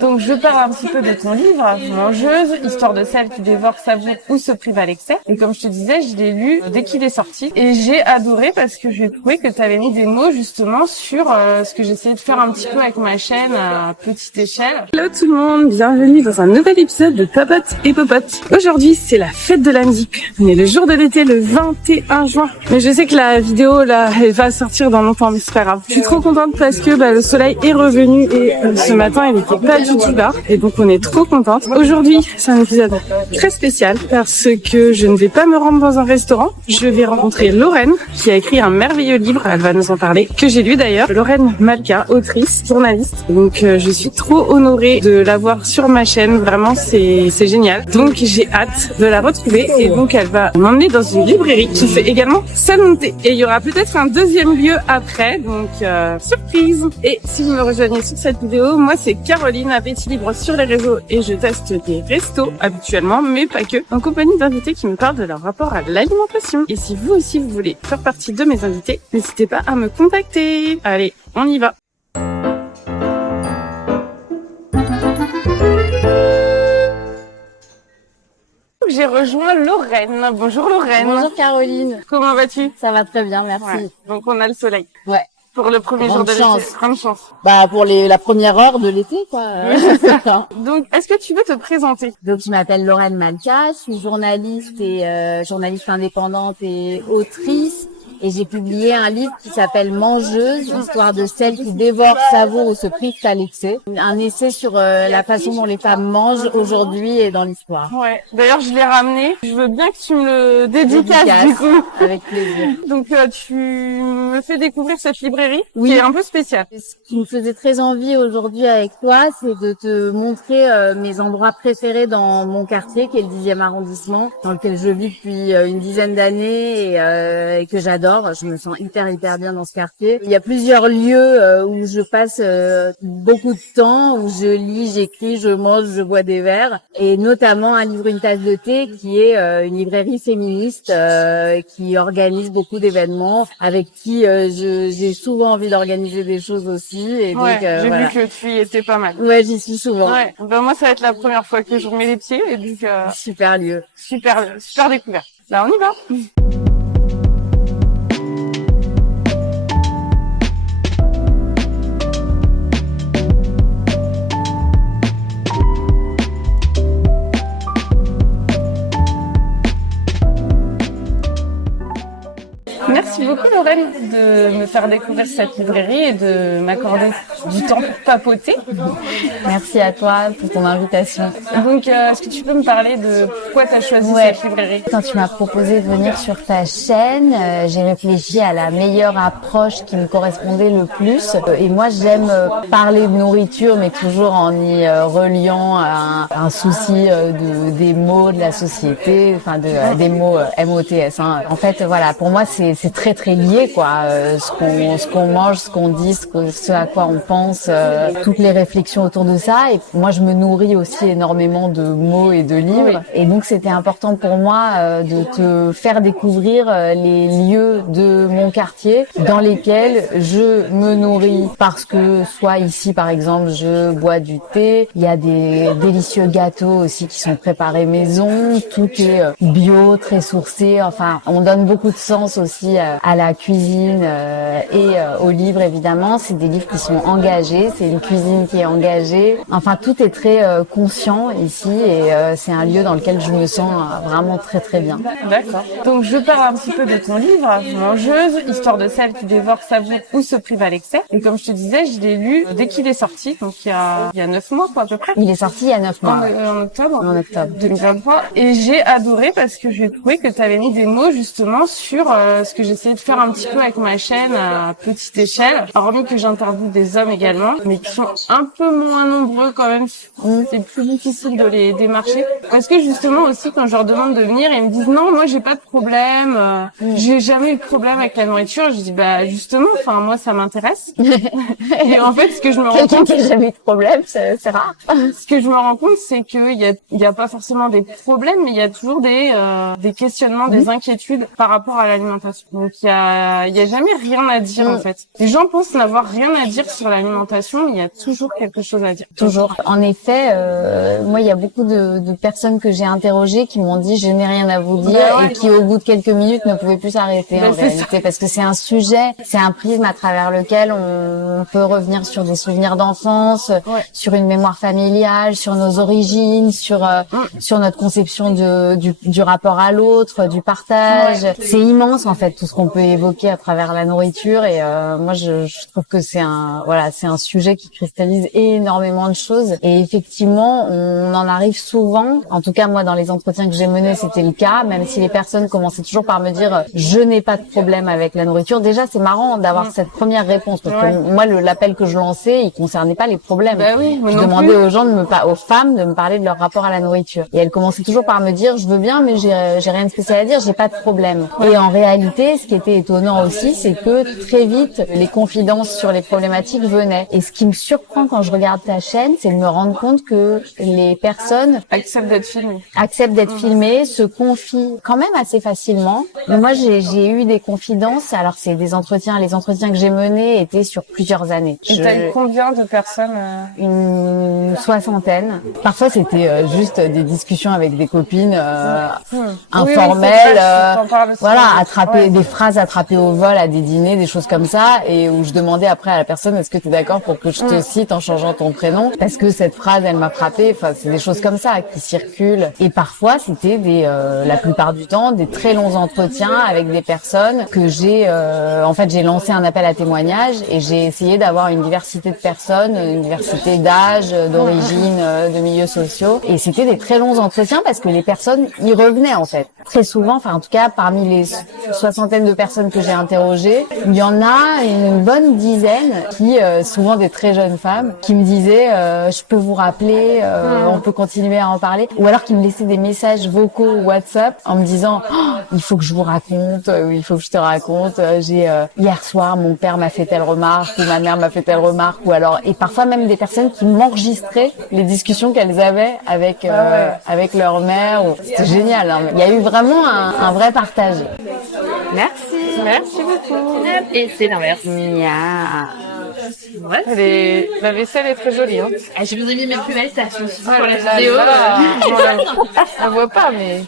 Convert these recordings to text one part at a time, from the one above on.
Donc je parle un petit peu de ton livre, Mangeuse, histoire de celle qui dévore, savoure ou se prive à l'excès. Et comme je te disais, je l'ai lu dès qu'il est sorti et j'ai adoré parce que j'ai trouvé que tu avais mis des mots justement sur ce que j'essayais de faire un petit peu avec ma chaîne à petite échelle. Hello tout le monde, bienvenue dans un nouvel épisode de Papote et Popote. Aujourd'hui c'est la fête de la musique. On est le jour de l'été, le 21 juin. Mais je sais que la vidéo là, elle va sortir dans longtemps, mais c'est pas grave. Je suis trop contente parce que le soleil est revenu et ce matin il était pas du tout là. Et donc on est trop contente. Aujourd'hui c'est un épisode très spécial parce que je ne vais pas me rendre dans un restaurant. Je vais rencontrer Lorraine qui a écrit un merveilleux livre, elle va nous en parler, que j'ai lu d'ailleurs. Lorraine Malka, autrice, journaliste. Donc je suis trop honorée de l'avoir sur ma chaîne, vraiment c'est génial. Donc j'ai hâte de la retrouver et donc elle va m'emmener dans une librairie qui fait également salon de thé. Et il y aura peut-être un deuxième lieu après, donc surprise. Et si vous me rejoignez sur cette vidéo, moi c'est Caroline, Appétit Libre sur les réseaux et je teste des restos habituellement, mais pas que, en compagnie d'invités qui me parlent de leur rapport à l'alimentation. Et si vous aussi vous voulez faire partie de mes invités, n'hésitez pas à me contacter. Allez, on y va. J'ai rejoint Lorraine. Bonjour Lorraine. Bonjour Caroline. Comment vas-tu? Ça va très bien, merci. Ouais. Donc on a le soleil. Ouais. Pour le premier jour de l'été. Grande chance. Bah pour la première heure de l'été quoi. Donc est-ce que tu veux te présenter? Donc je m'appelle Lorraine Malka, je suis journaliste et journaliste indépendante et autrice. Et j'ai publié un livre qui s'appelle Mangeuse, histoire de celle qui dévore, savoure ou se prive à l'excès. Un essai sur la façon dont les femmes mangent aujourd'hui et dans l'histoire. Ouais. D'ailleurs, je l'ai ramené. Je veux bien que tu me le dédicaces du coup. Avec plaisir. Donc tu me fais découvrir cette librairie qui est un peu spéciale. Ce qui me faisait très envie aujourd'hui avec toi, c'est de te montrer mes endroits préférés dans mon quartier, qui est le 10e arrondissement, dans lequel je vis depuis une dizaine d'années et que j'adore. Je me sens hyper bien dans ce quartier. Il y a plusieurs lieux où je passe beaucoup de temps, où je lis, j'écris, je mange, je bois des verres, et notamment un livre, une tasse de thé, qui est une librairie féministe qui organise beaucoup d'événements, avec qui j'ai souvent envie d'organiser des choses aussi. Et donc, j'ai voilà. vu que tu y étais pas mal. Ouais, j'y suis souvent. Ouais. Ben moi, ça va être la première fois que je remets les pieds, et donc super lieu, super découverte. Là, on y va. Merci beaucoup Lorraine de me faire découvrir cette librairie et de m'accorder du temps pour papoter. Merci à toi pour ton invitation. Donc est-ce que tu peux me parler de pourquoi tu as choisi cette librairie? Quand tu m'as proposé de venir sur ta chaîne, j'ai réfléchi à la meilleure approche qui me correspondait le plus. Et moi j'aime parler de nourriture, mais toujours en y reliant à un souci des mots de la société, enfin des mots MOTS. En fait voilà, pour moi c'est très lié quoi, ce qu'on mange, ce qu'on dit, ce à quoi on pense, toutes les réflexions autour de ça. Et moi je me nourris aussi énormément de mots et de livres, et donc c'était important pour moi de te faire découvrir les lieux de mon quartier dans lesquels je me nourris, parce que soit ici par exemple je bois du thé, il y a des délicieux gâteaux aussi qui sont préparés maison, tout est bio, très sourcé, enfin on donne beaucoup de sens aussi à la cuisine et aux livres évidemment. C'est des livres qui sont engagés, c'est une cuisine qui est engagée. Enfin tout est très conscient ici, et c'est un lieu dans lequel je me sens vraiment très bien. D'accord. Donc je parle un petit peu de ton livre, Mangeuse, histoire de celle qui dévore, savoure ou se prive à l'excès. Et comme je te disais, je l'ai lu dès qu'il est sorti, donc il y a 9 mois quoi à peu près. Il est sorti il y a 9 mois. En octobre. En octobre 2023. Et j'ai adoré parce que j'ai trouvé que tu avais mis des mots justement sur ce que j'essayais de faire un petit peu avec ma chaîne à petite échelle. Hormis que j'interviewe des hommes également, mais qui sont un peu moins nombreux quand même. C'est plus difficile de les démarcher. Parce que justement aussi quand je leur demande de venir, ils me disent non, moi j'ai pas de problème, j'ai jamais eu de problème avec la nourriture. Je dis bah justement, enfin moi ça m'intéresse. Et en fait ce que je me rends compte, qui n'a jamais eu de problème, c'est rare. Ce que je me rends compte, c'est qu'il y a pas forcément des problèmes, mais il y a toujours des questionnements, des inquiétudes par rapport à l'alimentation. Donc il y a jamais rien à dire en fait. Les gens pensent n'avoir rien à dire sur l'alimentation, mais il y a toujours quelque chose à dire. Toujours. En effet, moi, il y a beaucoup de personnes que j'ai interrogées qui m'ont dit je n'ai rien à vous dire et qui, au bout de quelques minutes, ne pouvaient plus s'arrêter en réalité, parce que c'est un sujet, c'est un prisme à travers lequel on peut revenir sur des souvenirs d'enfance, sur une mémoire familiale, sur nos origines, sur notre conception du rapport à l'autre, du partage. C'est immense en fait tout ce qu'on peut évoquer à travers la nourriture, et moi je trouve que c'est un sujet qui cristallise énormément de choses, et effectivement on en arrive souvent, en tout cas moi dans les entretiens que j'ai menés c'était le cas, même si les personnes commençaient toujours par me dire je n'ai pas de problème avec la nourriture. Déjà c'est marrant d'avoir cette première réponse, parce que moi l'appel que je lançais il concernait pas les problèmes. Je demandais aux gens aux femmes de me parler de leur rapport à la nourriture, et elles commençaient toujours par me dire je veux bien mais j'ai rien de spécial à dire, j'ai pas de problème. Et en réalité ce qui était étonnant aussi, c'est que très vite les confidences sur les problématiques venaient, et ce qui me surprend quand je regarde ta chaîne, c'est de me rendre compte que les personnes acceptent d'être filmées, se confient quand même assez facilement. Mais moi j'ai eu des confidences, alors c'est les entretiens que j'ai menés étaient sur plusieurs années. Et t'as eu combien de personnes? Une soixantaine. Parfois c'était juste des discussions avec des copines informelles, des phrases attrapées au vol à des dîners, des choses comme ça, et où je demandais après à la personne est-ce que tu es d'accord pour que je te cite en changeant ton prénom, parce que cette phrase elle m'a frappée. Enfin c'est des choses comme ça qui circulent, et parfois c'était la plupart du temps des très longs entretiens avec des personnes que j'ai lancé un appel à témoignages, et j'ai essayé d'avoir une diversité de personnes, une diversité d'âge, d'origine, de milieux sociaux, et c'était des très longs entretiens parce que les personnes y revenaient en fait très souvent. Enfin en tout cas parmi les soixantaine de personnes que j'ai interrogées, il y en a une bonne dizaine qui souvent des très jeunes femmes qui me disaient je peux vous rappeler, on peut continuer à en parler, ou alors qui me laissaient des messages vocaux WhatsApp en me disant il faut que je vous raconte, il faut que je te raconte, hier soir mon père m'a fait telle remarque, ou ma mère m'a fait telle remarque, ou alors, et parfois même des personnes qui m'enregistraient les discussions qu'elles avaient avec leur mère. C'était génial, hein. Il y a eu vraiment un vrai partage. Merci beaucoup. Et c'est l'inverse. La vaisselle est très jolie, hein. Je vous ai mis mes plus belles tâches pour la vidéo. On la voit pas, mais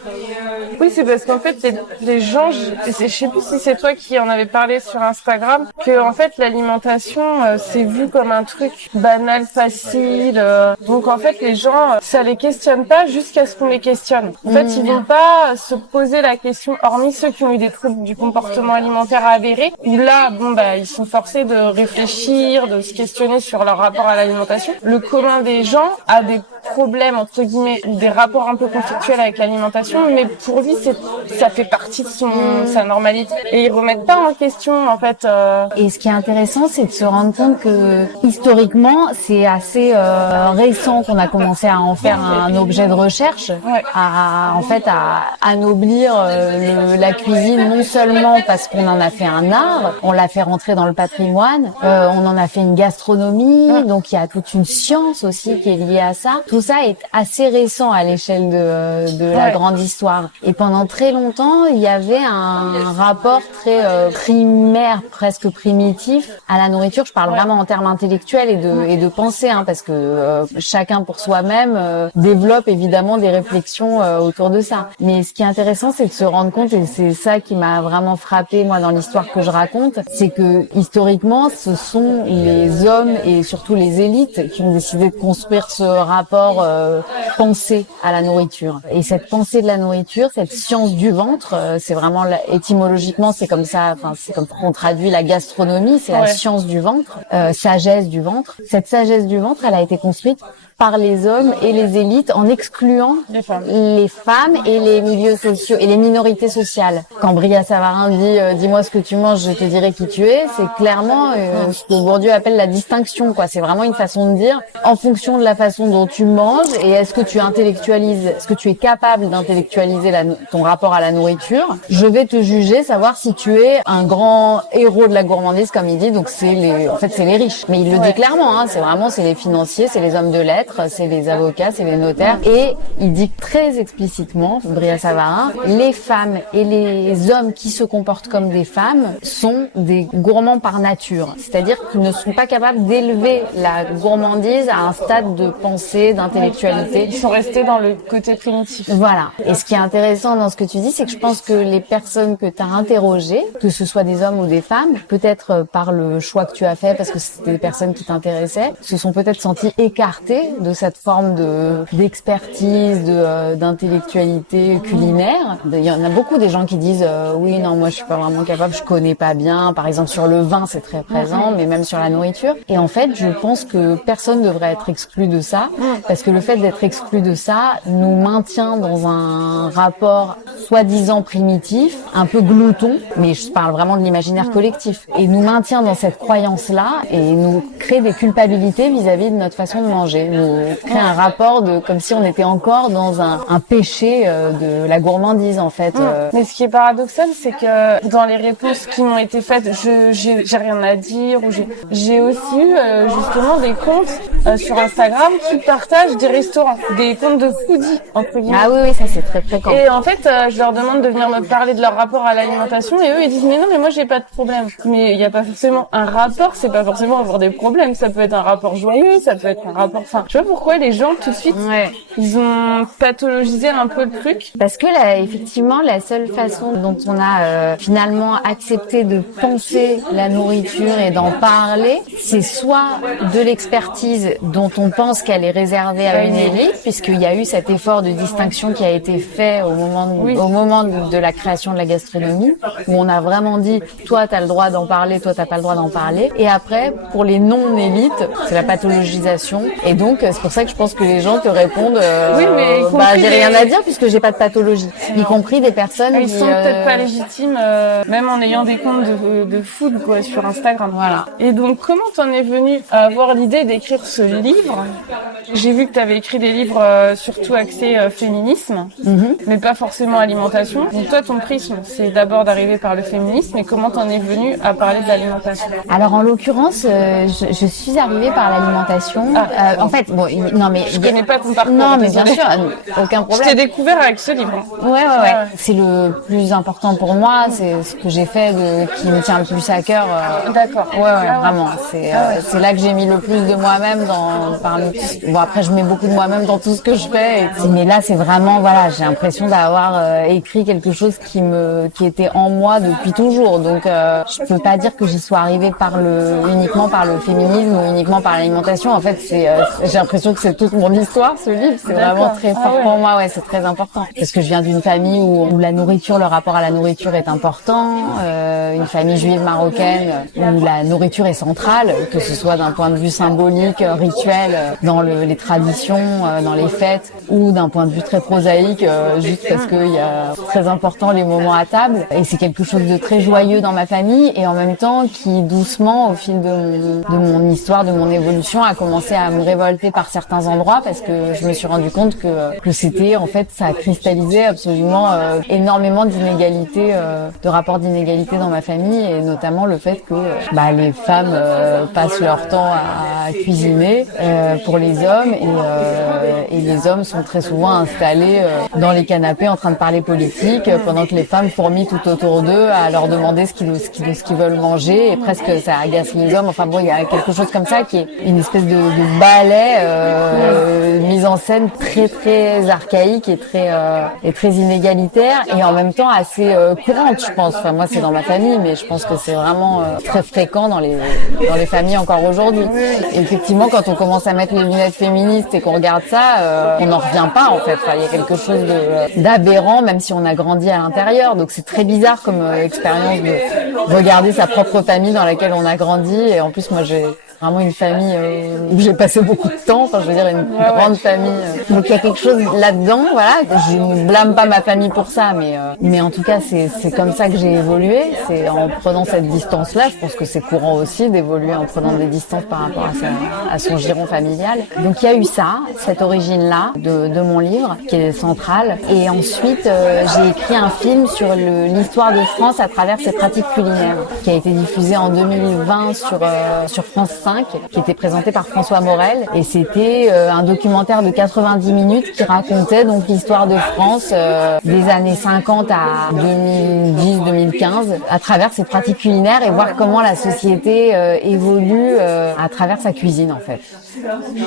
oui, c'est parce qu'en fait les gens, je sais plus si c'est toi qui en avais parlé sur Instagram, que en fait l'alimentation c'est vu comme un truc banal, facile. Donc en fait les gens ça les questionne pas jusqu'à ce qu'on les questionne. En fait ils vont pas se poser la question, hormis ceux qui ont eu des troubles du comportement alimentaire avérés, où là ils sont forcés de réfléchir, de se questionner sur leur rapport à l'alimentation. Le commun des gens a des problèmes entre guillemets, des rapports un peu conflictuels avec l'alimentation, mais pour lui ça fait partie de sa normalité, et ils remettent pas en question en fait. Et ce qui est intéressant, c'est de se rendre compte que historiquement c'est assez récent qu'on a commencé à en faire un objet de recherche, à anoblir la cuisine, non seulement parce qu'on en a fait un art, on l'a fait rentrer dans le patrimoine, on en a fait une gastronomie, donc il y a toute une science aussi qui est liée à ça. Tout ça est assez récent à l'échelle de la grande histoire. Et pendant très longtemps, il y avait un rapport très primaire, presque primitif à la nourriture. Je parle vraiment en termes intellectuels et de pensée, hein, parce que chacun pour soi-même développe évidemment des réflexions autour de ça. Mais ce qui est intéressant, c'est de se rendre compte, et c'est ça qui m'a vraiment frappé moi dans l'histoire que je raconte, c'est que historiquement, ce sont les hommes et surtout les élites qui ont décidé de construire ce rapport pensée à la nourriture. Et cette pensée de la nourriture, cette science du ventre, c'est vraiment étymologiquement c'est comme ça, enfin c'est comme qu'on traduit la gastronomie, c'est la science du ventre, sagesse du ventre. Cette sagesse du ventre, elle a été construite par les hommes et les élites en excluant les femmes et les milieux sociaux et les minorités sociales. Quand Bria Savarin dit dis-moi ce que tu manges, je te dirai qui tu es, c'est clairement ce que Bourdieu appelle la distinction, quoi. C'est vraiment une façon de dire en fonction de la façon dont tu manges, manges et est-ce que tu intellectualises, est-ce que tu es capable d'intellectualiser ton rapport à la nourriture. Je vais te juger, savoir si tu es un grand héros de la gourmandise, comme il dit. Donc c'est les riches. Mais il le dit clairement, hein, c'est les financiers, c'est les hommes de lettres, c'est les avocats, c'est les notaires. Et il dit très explicitement, Bria Savarin, les femmes et les hommes qui se comportent comme des femmes sont des gourmands par nature. C'est-à-dire qu'ils ne sont pas capables d'élever la gourmandise à un stade de pensée, d'intellectualité. Ils sont restés dans le côté primitif. Voilà. Et ce qui est intéressant dans ce que tu dis, c'est que je pense que les personnes que tu as interrogées, que ce soit des hommes ou des femmes, peut-être par le choix que tu as fait, parce que c'était des personnes qui t'intéressaient, se sont peut-être senties écartées de cette forme d'expertise, d'intellectualité culinaire. Il y en a beaucoup des gens qui disent oui, non, moi je suis pas vraiment capable, je connais pas bien. Par exemple sur le vin, c'est très présent, mais même sur la nourriture. Et en fait, je pense que personne devrait être exclu de ça, parce que le fait d'être exclu de ça nous maintient dans un rapport soi-disant primitif, un peu glouton, mais je parle vraiment de l'imaginaire collectif, et nous maintient dans cette croyance-là et nous crée des culpabilités vis-à-vis de notre façon de manger, nous crée un rapport comme si on était encore dans un péché de la gourmandise en fait. Mais ce qui est paradoxal, c'est que dans les réponses qui m'ont été faites, j'ai rien à dire, ou j'ai aussi eu justement des comptes sur Instagram qui partagent des restaurants, des comptes de foodie entre guillemets. Ah oui, ça c'est très fréquent. Et en fait, je leur demande de venir me parler de leur rapport à l'alimentation et eux ils disent mais non, mais moi j'ai pas de problème. Mais il y a pas forcément un rapport, c'est pas forcément avoir des problèmes, ça peut être un rapport joyeux, ça peut être un rapport, enfin, je sais pas pourquoi les gens tout de suite ils ont pathologisé un peu le truc. Parce que là, effectivement, la seule façon dont on a finalement accepté de penser la nourriture et d'en parler, c'est soit de l'expertise dont on pense qu'elle est réservée à une élite, puisqu'il y a eu cet effort de distinction qui a été fait au moment de la création de la gastronomie, où on a vraiment dit, toi t'as le droit d'en parler, toi t'as pas le droit d'en parler. Et après, pour les non-élites, c'est la pathologisation. Et donc, c'est pour ça que je pense que les gens te répondent, oui, mais j'ai rien à dire puisque j'ai pas de pathologie. Y compris des personnes ils sont peut-être pas légitimes, même en ayant des comptes de food quoi sur Instagram. Voilà. Et donc, comment t'en es venu à avoir l'idée d'écrire ce livre? J'ai vu que t'avais écrit des livres surtout axés féminisme, mais pas forcément alimentation. Donc toi, ton prisme, c'est d'abord d'arriver par le féminisme. Et comment t'en es venu à parler de l'alimentation? Alors en l'occurrence, je suis arrivée par l'alimentation. En fait, je connais pas ton parcours. Non, mais bien sûr, aucun problème. Je t'ai découvert avec ce livre. Ouais. C'est le plus important pour moi. C'est ce que j'ai fait qui me tient le plus à cœur. D'accord. Ouais, vraiment. C'est là que j'ai mis le plus de moi-même bon, après, je mets beaucoup de moi-même dans tout ce que je fais. Mais là, c'est vraiment, voilà, j'ai l'impression d'avoir écrit quelque chose qui était en moi depuis toujours. Donc, je peux pas dire que j'y sois arrivée uniquement par le féminisme ou uniquement par l'alimentation. En fait, j'ai l'impression que c'est toute mon histoire, ce livre. C'est vraiment très fort pour moi. Ouais, c'est très important. Parce que je viens d'une famille où la nourriture, le rapport à la nourriture est important. Une famille juive marocaine où la nourriture est centrale, que ce soit d'un point de vue symbolique, rituel, dans les traditions, dans les fêtes, ou d'un point de vue très prosaïque, juste parce que c'est très important les moments à table. Et c'est quelque chose de très joyeux dans ma famille et en même temps qui doucement, au fil de mon histoire, de mon évolution, a commencé à me révolter par certains endroits parce que je me suis rendu compte que c'était, en fait, ça a cristallisé absolument énormément d'inégalités, de rapports d'inégalité dans ma famille et notamment le fait que les femmes passent leur temps à cuisiner pour les hommes et les hommes sont très souvent installés dans les canapés en train de parler politique pendant que les femmes fourmillent tout autour d'eux à leur demander ce qu'ils veulent manger et presque ça agace les hommes. Enfin bon, il y a quelque chose comme ça qui est une espèce de ballet mise en scène très très archaïque et très inégalitaire et en même temps assez courante, je pense. Enfin moi c'est dans ma famille, mais je pense que c'est vraiment très fréquent dans les familles encore aujourd'hui. Et effectivement, quand on commence à mettre les lunettes féministes et qu'on regarde ça, on n'en revient pas en fait. Enfin, il y a quelque chose d'aberrant, même si on a grandi à l'intérieur. Donc c'est très bizarre comme expérience de regarder sa propre famille dans laquelle on a grandi. Et en plus, moi, vraiment une famille où j'ai passé beaucoup de temps. Enfin, je veux dire, une grande famille. Donc, il y a quelque chose là-dedans, voilà. Je ne blâme pas ma famille pour ça, mais en tout cas, c'est comme ça que j'ai évolué. C'est en prenant cette distance-là. Je pense que c'est courant aussi d'évoluer en prenant des distances par rapport à son giron familial. Donc, il y a eu ça, cette origine-là de mon livre, qui est centrale. Et ensuite, j'ai écrit un film sur l'histoire de France à travers ses pratiques culinaires, qui a été diffusé en 2020 sur France 5, qui était présenté par François Morel. Et c'était un documentaire de 90 minutes qui racontait donc l'histoire de France des années 50 à 2010-2015 à travers ses pratiques culinaires et voir comment la société évolue à travers sa cuisine en fait.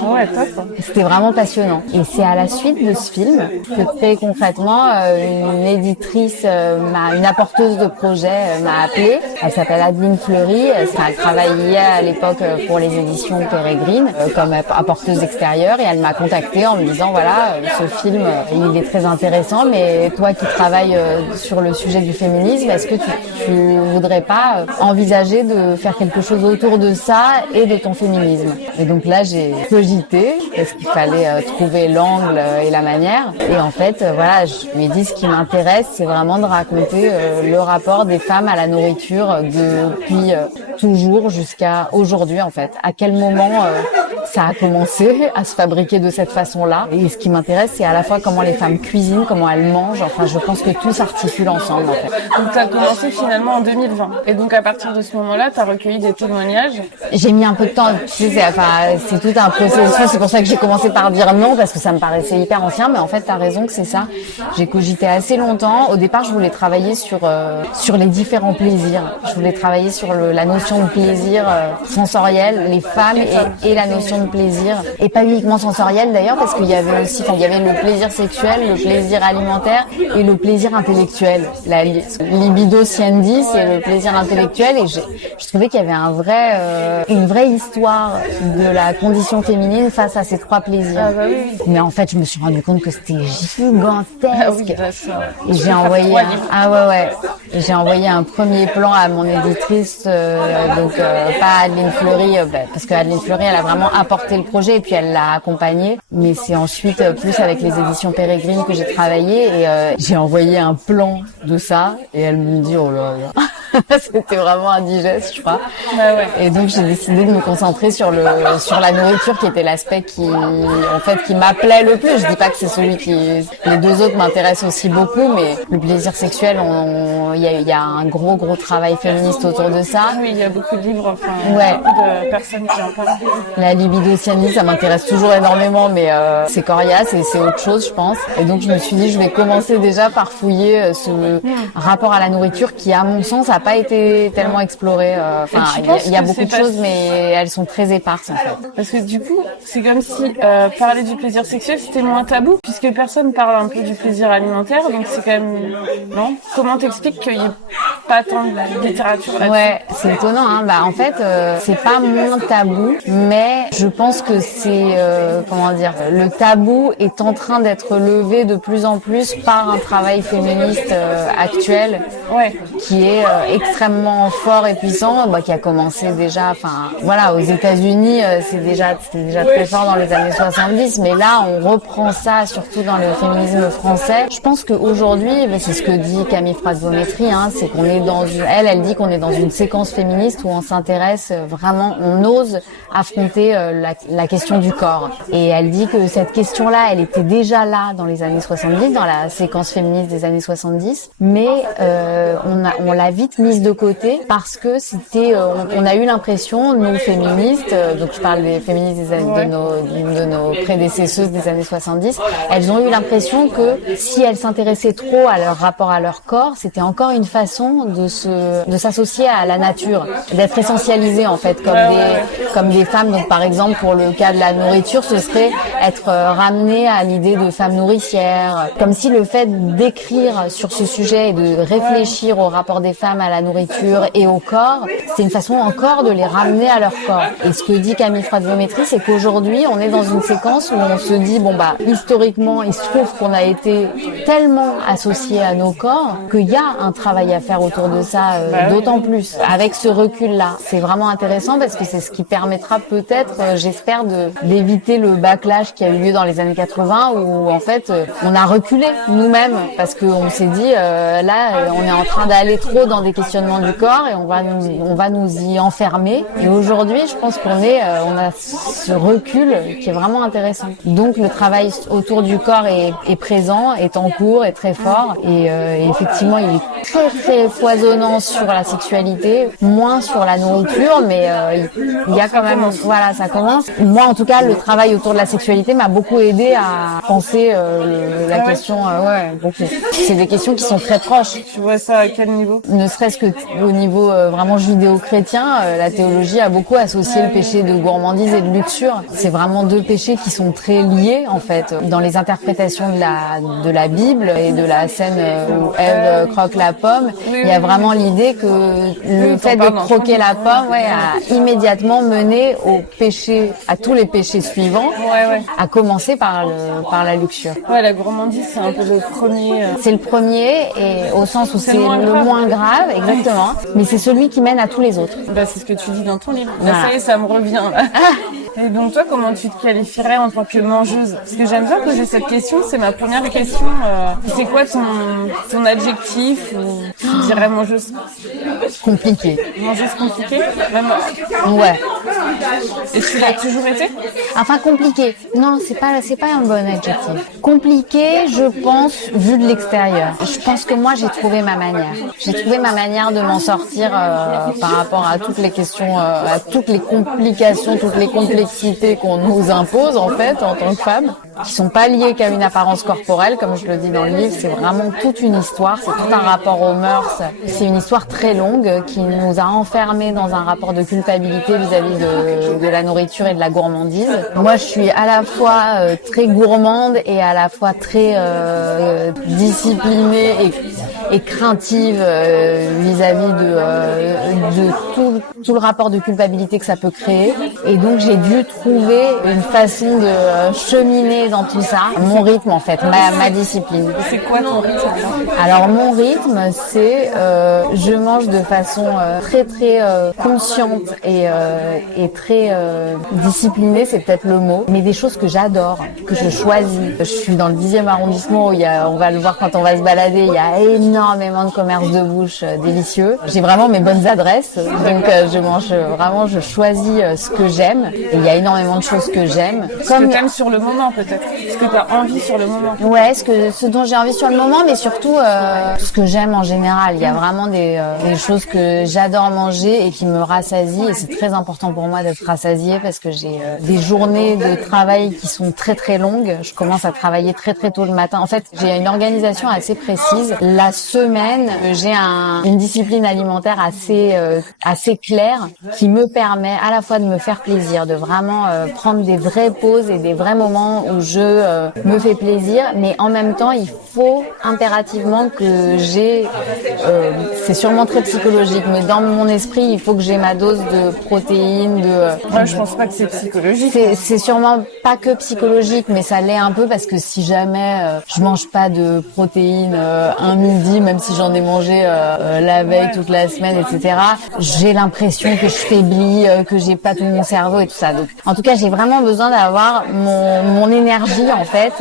Ouais, top. C'était vraiment passionnant. Et c'est à la suite de ce film que très concrètement, une éditrice, une apporteuse de projet m'a appelée. Elle s'appelle Adeline Fleury. Elle travaillait à l'époque pour les éditions Pérégrine comme apporteuse extérieure et elle m'a contactée en me disant voilà, ce film, il est très intéressant, mais toi qui travailles sur le sujet du féminisme, est-ce que tu voudrais pas envisager de faire quelque chose autour de ça et de ton féminisme? Et donc là, j'ai cogité parce qu'il fallait trouver l'angle et la manière. Et en fait, voilà, je lui ai dit ce qui m'intéresse, c'est vraiment de raconter le rapport des femmes à la nourriture depuis toujours jusqu'à aujourd'hui en fait. À quel moment ça a commencé à se fabriquer de cette façon-là. Et ce qui m'intéresse, c'est à la fois comment les femmes cuisinent, comment elles mangent. Enfin, je pense que tout s'articule ensemble en fait. Donc tu as commencé finalement en 2020. Et donc à partir de ce moment-là, tu as recueilli des témoignages. J'ai mis un peu de temps, tu sais, c'est tout un processus. C'est pour ça que j'ai commencé par dire non, parce que ça me paraissait hyper ancien. Mais en fait, t'as raison que c'est ça. J'ai cogité assez longtemps. Au départ, je voulais travailler sur les différents plaisirs. Je voulais travailler sur la notion de plaisir sensoriel, les femmes et la notion de plaisir. Et pas uniquement sensoriel d'ailleurs, parce qu'il y avait aussi, il y avait le plaisir sexuel, le plaisir alimentaire et le plaisir intellectuel. La libido siendi, c'est le plaisir intellectuel. Et je trouvais qu'il y avait une vraie histoire de la condition féminine face à ces trois plaisirs. Ah bah oui. Mais en fait, je me suis rendu compte que c'était gigantesque. Ah oui, et j'ai envoyé j'ai envoyé un premier plan à mon éditrice, pas Adeline Fleury, parce que Adeline Fleury, elle a vraiment apporté le projet et puis elle l'a accompagné. Mais c'est ensuite plus avec les éditions Pérégrine que j'ai travaillé et j'ai envoyé un plan de ça et elle me dit oh là là. C'était vraiment indigeste, je crois. Bah ouais. Et donc j'ai décidé de me concentrer sur la nourriture qui était l'aspect qui m'appelait le plus. Je dis pas que c'est les deux autres m'intéressent aussi beaucoup, mais le plaisir sexuel, il y a un gros travail féministe autour de ça. Oui, il y a beaucoup de livres, ouais. Beaucoup de personnes qui en parlent. La libidocianie, ça m'intéresse toujours énormément, mais c'est coriace et c'est autre chose, je pense. Et donc je me suis dit, je vais commencer déjà par fouiller ce rapport à la nourriture qui, à mon sens, a pas été tellement exploré. Il y a beaucoup de choses, mais elles sont très éparses en fait. Parce que du coup, c'est comme si parler du plaisir sexuel c'était moins tabou, puisque personne parle un peu du plaisir alimentaire, donc c'est quand même non. Comment t'expliques qu'il y ait pas tant de littérature là-dessus? Ouais, c'est étonnant. Hein. En fait, c'est pas moins tabou, mais je pense que c'est le tabou est en train d'être levé de plus en plus par un travail féministe actuel, qui est extrêmement fort et puissant, qui a commencé déjà, aux États-Unis, c'était déjà très fort dans les années 70, mais là, on reprend ça, surtout dans le féminisme français. Je pense qu'aujourd'hui, c'est ce que dit Camille Frasvométrie, c'est qu'on est elle dit qu'on est dans une séquence féministe où on s'intéresse vraiment, on ose affronter la question du corps. Et elle dit que cette question-là, elle était déjà là dans les années 70, dans la séquence féministe des années 70, mais on l'a vite mise de côté parce que on a eu l'impression, nous féministes, donc je parle des féministes de nos prédécesseuses des années 70, elles ont eu l'impression que si elles s'intéressaient trop à leur rapport à leur corps, c'était encore une façon de s'associer à la nature, d'être essentialisées en fait comme des femmes. Donc par exemple pour le cas de la nourriture, ce serait être ramenée à l'idée de femme nourricière, comme si le fait d'écrire sur ce sujet et de réfléchir au rapport des femmes à la nourriture et au corps, c'est une façon encore de les ramener à leur corps. Et ce que dit Camille Frat-Biométrie, c'est qu'aujourd'hui, on est dans une séquence où on se dit, bon bah, historiquement, il se trouve qu'on a été tellement associés à nos corps qu'il y a un travail à faire autour de ça, d'autant plus. Avec ce recul-là, c'est vraiment intéressant parce que c'est ce qui permettra peut-être, j'espère, d'éviter le backlash qui a eu lieu dans les années 80 où en fait, on a reculé nous-mêmes parce qu'on s'est dit, là, on est en train d'aller trop dans des questionnements du corps et on va nous y enfermer. Et aujourd'hui, je pense qu'on a ce recul qui est vraiment intéressant. Donc le travail autour du corps est présent, est en cours, est très fort et effectivement il est très très foisonnant sur la sexualité, moins sur la nourriture, mais il y a quand même, voilà, ça commence. Moi en tout cas, le travail autour de la sexualité m'a beaucoup aidé à penser la question, beaucoup. C'est des questions qui sont très proches. Tu vois ça à quel niveau? Ne serait-ce que au niveau vraiment judéo-chrétien, la théologie a beaucoup associé le péché de gourmandise et de luxure. C'est vraiment deux péchés qui sont très liés en fait. Dans les interprétations de la Bible et de la scène où Ève croque la pomme, il y a vraiment l'idée que le fait de croquer la pomme a immédiatement mené au péché, à tous les péchés suivants, à commencer par la luxure. Ouais, la gourmandise, c'est un peu le premier. C'est le premier et au sens où c'est le moins grave, exactement. Mais c'est celui qui mène à tous les autres. Bah, c'est ce que tu dis dans ton livre. Là, ça y est, ça me revient, là. Et donc, toi, comment tu te qualifierais en tant que mangeuse? Parce que j'aime bien poser cette question, c'est ma première question. C'est quoi ton adjectif ou tu dirais mangeuse? Compliqué. Mangeuse compliquée? Même... Ouais. Et tu l'as toujours été? Enfin, compliqué. Non, c'est pas un bon adjectif. Compliqué, je pense, vu de l'extérieur. Je pense que moi, j'ai trouvé ma manière. J'ai trouvé ma manière de m'en sortir par rapport à toutes les questions, à toutes les complications, toutes les complexités qu'on nous impose, en fait, en tant que femme, qui sont pas liées qu'à une apparence corporelle, comme je le dis dans le livre. C'est vraiment toute une histoire, c'est tout un rapport aux mœurs. C'est une histoire très longue qui nous a enfermés dans un rapport de culpabilité vis-à-vis de la nourriture et de la gourmandise. Moi, je suis à la fois très gourmande et à la fois très disciplinée et craintive vis-à-vis de tout le rapport de culpabilité que ça peut créer. Et donc, j'ai dû trouver une façon de cheminer dans tout ça. Mon rythme, en fait, ma discipline. C'est quoi ton rythme? Alors, mon rythme, c'est je mange de façon très très consciente et très disciplinée, c'est peut-être le mot, mais des choses que j'adore, que je choisis. Je suis dans le 10e arrondissement où on va le voir quand on va se balader, il y a énormément de commerces de bouche délicieux. J'ai vraiment mes bonnes adresses, donc je mange vraiment, je choisis ce que j'aime. Et il y a énormément de choses que j'aime. Ce que t'aimes sur le moment peut-être, ce que t'as envie sur le moment. Ouais, ce dont j'ai envie sur le moment, mais surtout ce que j'aime en général. Il y a vraiment des choses que j'adore manger et qui me rassasient, et c'est très important pour moi d'être rassasiée parce que j'ai des journées de travail qui sont très très longues. Je commence à travailler très très tôt le matin. En fait, j'ai une organisation assez précise. La semaine, j'ai une discipline alimentaire assez claire qui me permet à la fois de me faire plaisir, de vraiment prendre des vraies pauses et des vrais moments où je me fais plaisir, mais en même temps, il faut impérativement que c'est sûrement très psychologique, mais dans mon esprit, il faut que j'ai ma dose de protéines, Moi, je pense pas que c'est psychologique. C'est sûrement pas que psychologique, mais ça l'est un peu parce que si jamais je mange pas de protéines un midi, même si j'en ai mangé la veille toute la semaine, etc., j'ai l'impression que je faiblis, que j'ai pas tout mon cerveau et tout ça. Donc, en tout cas, j'ai vraiment besoin d'avoir mon énergie, en fait,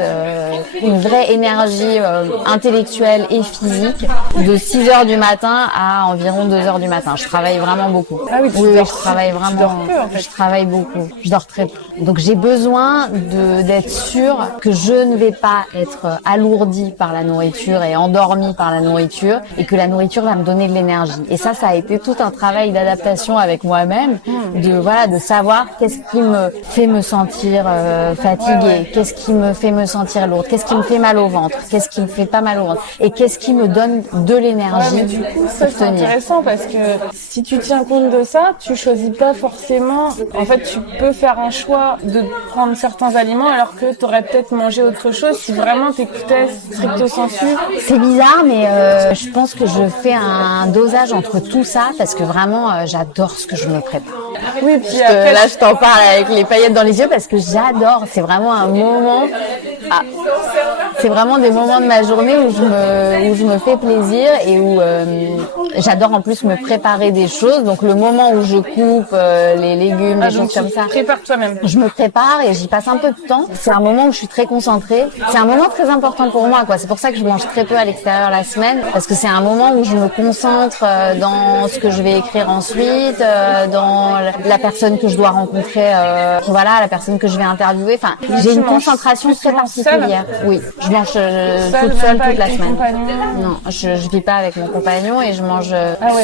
une vraie énergie intellectuelle et physique de 6 heures du matin à environ 2 heures du matin. Je travaille vraiment beaucoup. Ah oui, je travaille vraiment. Tu dors peu, en fait. Je travaille beaucoup. Je dors très peu. Donc j'ai besoin d'être sûre que je ne vais pas être alourdie par la nourriture et endormie par la nourriture et que la nourriture va me donner de l'énergie. Et ça a été tout un travail d'adaptation avec moi-même, de savoir qu'est-ce qui me fait me sentir fatiguée, qu'est-ce qui me fait me sentir lourde, qu'est-ce qui me fait mal au ventre, qu'est-ce qui me fait pas mal au ventre, et qu'est-ce qui me donne de l'énergie mais du coup, ça pour c'est tenir. intéressant parce que si tu tiens compte de ça, tu choisis pas forcément. En fait, tu peux faire un choix de prendre certains aliments alors que tu aurais peut-être mangé autre chose si vraiment t'écoutais stricto sensu. C'est bizarre, mais je pense que je fais un dosage entre tout ça parce que vraiment, j'adore ce que je me prépare. Oui, puis après, Là, je t'en parle avec les paillettes dans les yeux parce que j'adore. C'est vraiment un moment. Ah, c'est vraiment des moments de ma journée où je me fais plaisir et où j'adore en plus me préparer des choses. Donc le moment où je coupe les légumes, des donc choses comme tu ça. prépares toi-même. Je me prépare et j'y passe un peu de temps. C'est un moment où je suis très concentrée. C'est un moment très important pour moi, quoi. C'est pour ça que je mange très peu à l'extérieur la semaine, parce que c'est un moment où je me concentre dans ce que je vais écrire ensuite, dans la personne que je dois rencontrer, voilà, la personne que je vais interviewer. Enfin, j'ai une concentration très particulière. Oui, je mange toute seule toute la semaine. Non, je vis pas avec mon compagnon et je mange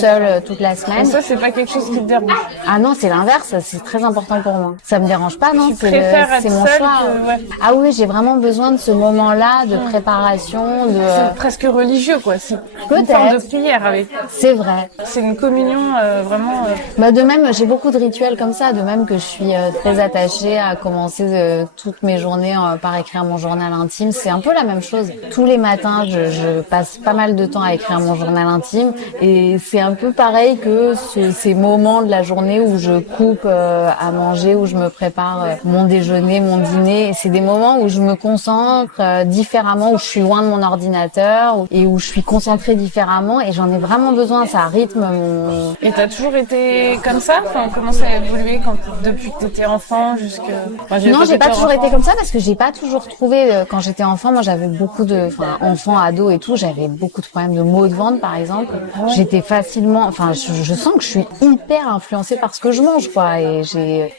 seule toute la semaine. Et ça, c'est pas quelque chose qui te dérange. Ah non, c'est l'inverse, c'est très important pour moi. Ça me dérange pas, non, Tu préfères être c'est mon seule choix. que- ouais. Ah oui, j'ai vraiment besoin de ce moment-là de préparation, C'est presque religieux, quoi. C'est une Peut-être. forme de prière avec. c'est vrai. C'est une communion vraiment. Bah de même, j'ai beaucoup de rituels comme ça, de même que je suis très attachée à commencer toutes mes journées par écrire mon journal intime. C'est un peu la même chose. Tous les matins, je passe pas mal de temps à écrire mon journal intime et c'est un peu pareil que ces moments de la journée où je coupe à manger, où je me prépare mon déjeuner, mon dîner. C'est des moments où je me concentre différemment, où je suis loin de mon ordinateur et où je suis concentrée différemment et j'en ai vraiment besoin. Ça rythme mon... Et t'as toujours été comme ça? Enfin, comment ça a évolué depuis que t'étais enfant jusque... Enfin, Non, j'ai pas toujours été comme ça parce que j'ai pas toujours trouvé quand j'étais enfant. Moi, j'avais beaucoup de, enfant, ado et tout, j'avais beaucoup de problèmes de maux de ventre, par exemple. J'étais facilement, je sens que je suis hyper influencée par ce que je mange, quoi. Et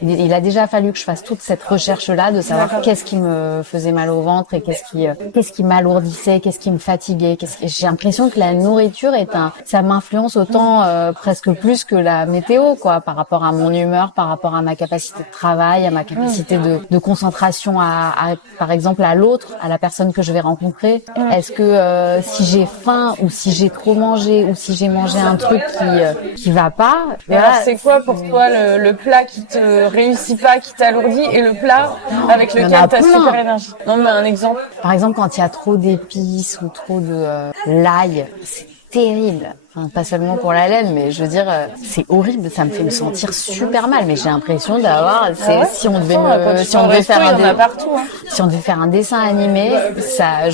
il a déjà fallu que je fasse toute cette recherche-là de savoir qu'est-ce qui me faisait mal au ventre et qu'est-ce qui m'alourdissait, qu'est-ce qui me fatiguait. J'ai l'impression que la nourriture ça m'influence autant presque plus que la météo, quoi, par rapport à mon humeur, par rapport à ma capacité de travail, à ma capacité de concentration par exemple, à l'autre, à la personne que je vais rencontrer. Est-ce que si j'ai faim ou si j'ai trop mangé ou si j'ai mangé un truc qui va pas. Et alors, c'est quoi pour toi le plat qui te réussit pas, qui t'alourdit, et le plat avec lequel t'as plein. super énergie? Non, mais un exemple. Par exemple, quand il y a trop d'épices ou trop de l'ail, c'est terrible. Enfin, pas seulement pour la laine, mais je veux dire, c'est horrible. Ça me fait me sentir super mal. Mais j'ai l'impression d'avoir, si on devait si on devait faire si on devait faire un dessin animé, ça,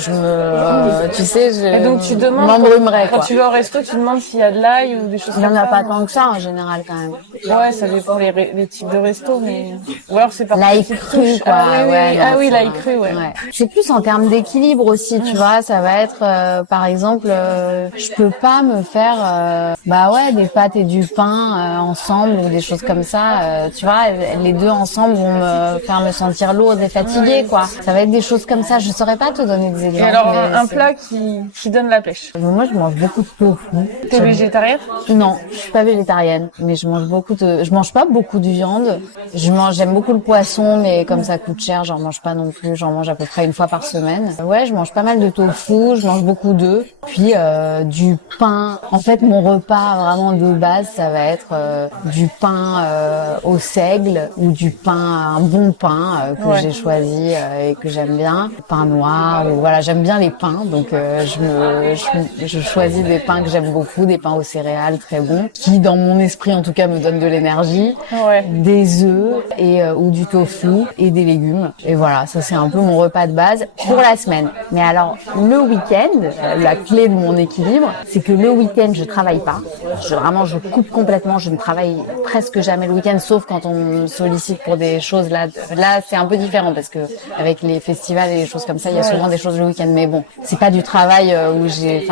tu sais, Et donc tu demandes m'embrumerais, quand quoi. tu vas au resto, tu demandes s'il y a de l'ail ou des choses Il y comme en ça. a pas tant que ça en général quand même. Ouais, ça dépend les types de restos, mais ou alors c'est par L'ail petites cru, touches. quoi. Oui, non, l'ail cru, ouais. C'est plus en termes d'équilibre aussi, tu vois. Ça va être, par exemple, je peux pas me faire, des pâtes et du pain ensemble ou des choses comme ça. Tu vois, les deux ensemble vont me faire me sentir lourde et fatiguée, quoi. Ça va être des choses comme ça. Je saurais pas te donner des exemples. Et alors mais un plat qui donne la pêche. Moi, je mange beaucoup de tofu. T'es végétarienne? Non, je suis pas végétarienne, mais je mange pas beaucoup de viande. J'aime beaucoup le poisson, mais comme ça coûte cher, j'en mange pas non plus. J'en mange à peu près une fois par semaine. Ouais, je mange pas mal de tofu, je mange beaucoup d'œufs, puis du pain. En fait, mon repas vraiment de base, ça va être du pain au seigle ou du pain, un bon pain que j'ai choisi et que j'aime bien, pain noir ou voilà, j'aime bien les pains, donc je choisis des pains que j'aime beaucoup, des pains aux céréales très bons, qui dans mon esprit en tout cas me donnent de l'énergie, des œufs et ou du tofu et des légumes. Et voilà, ça c'est un peu mon repas de base pour la semaine. Mais alors le week-end, la clé de mon équilibre, c'est que le week-end je travaille pas. Je coupe complètement, je ne travaille presque jamais le week-end, sauf quand on me sollicite pour des choses là c'est un peu différent parce que avec les festivals et les choses comme ça, il y a souvent des choses le week-end, mais bon, c'est pas du travail où j'ai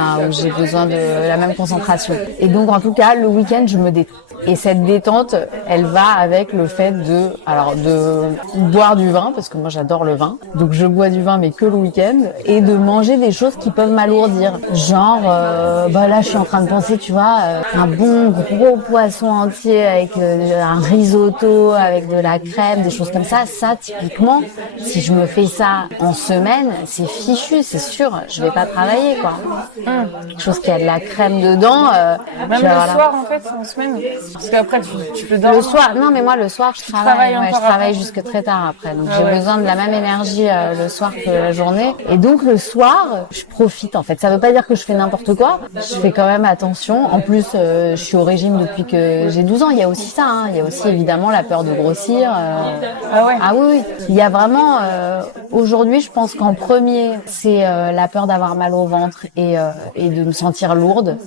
besoin de la même concentration. Et donc en tout cas, le week-end, je me détends. Et cette détente, elle va avec le fait de boire du vin, parce que moi j'adore le vin. Donc je bois du vin mais que le week-end, et de manger des choses qui peuvent m'alourdir. Genre, là je suis en train de penser, tu vois, un bon gros poisson entier avec un risotto, avec de la crème, des choses comme ça. Ça, typiquement, si je me fais ça en semaine, c'est fichu, c'est sûr. Je vais pas travailler, quoi. Quelque chose qui a de la crème dedans. Même le soir, en fait, en semaine. Parce qu'après, tu peux dormir. Le soir, non, mais moi, le soir, je travaille. Ouais, je travaille jusque très tard après. Donc, j'ai besoin de la même énergie le soir que la journée. Et donc, le soir, je profite, en fait. Ça veut pas dire que je fais n'importe quoi. Je fais quand même attention. En plus, je suis au régime depuis que j'ai 12 ans. Il y a aussi ça, hein. Il y a aussi, évidemment, la peur de grossir. Ah ouais? Ah oui, oui. Il y a vraiment, aujourd'hui, je pense qu'en premier, c'est la peur d'avoir mal au ventre et de me sentir lourde.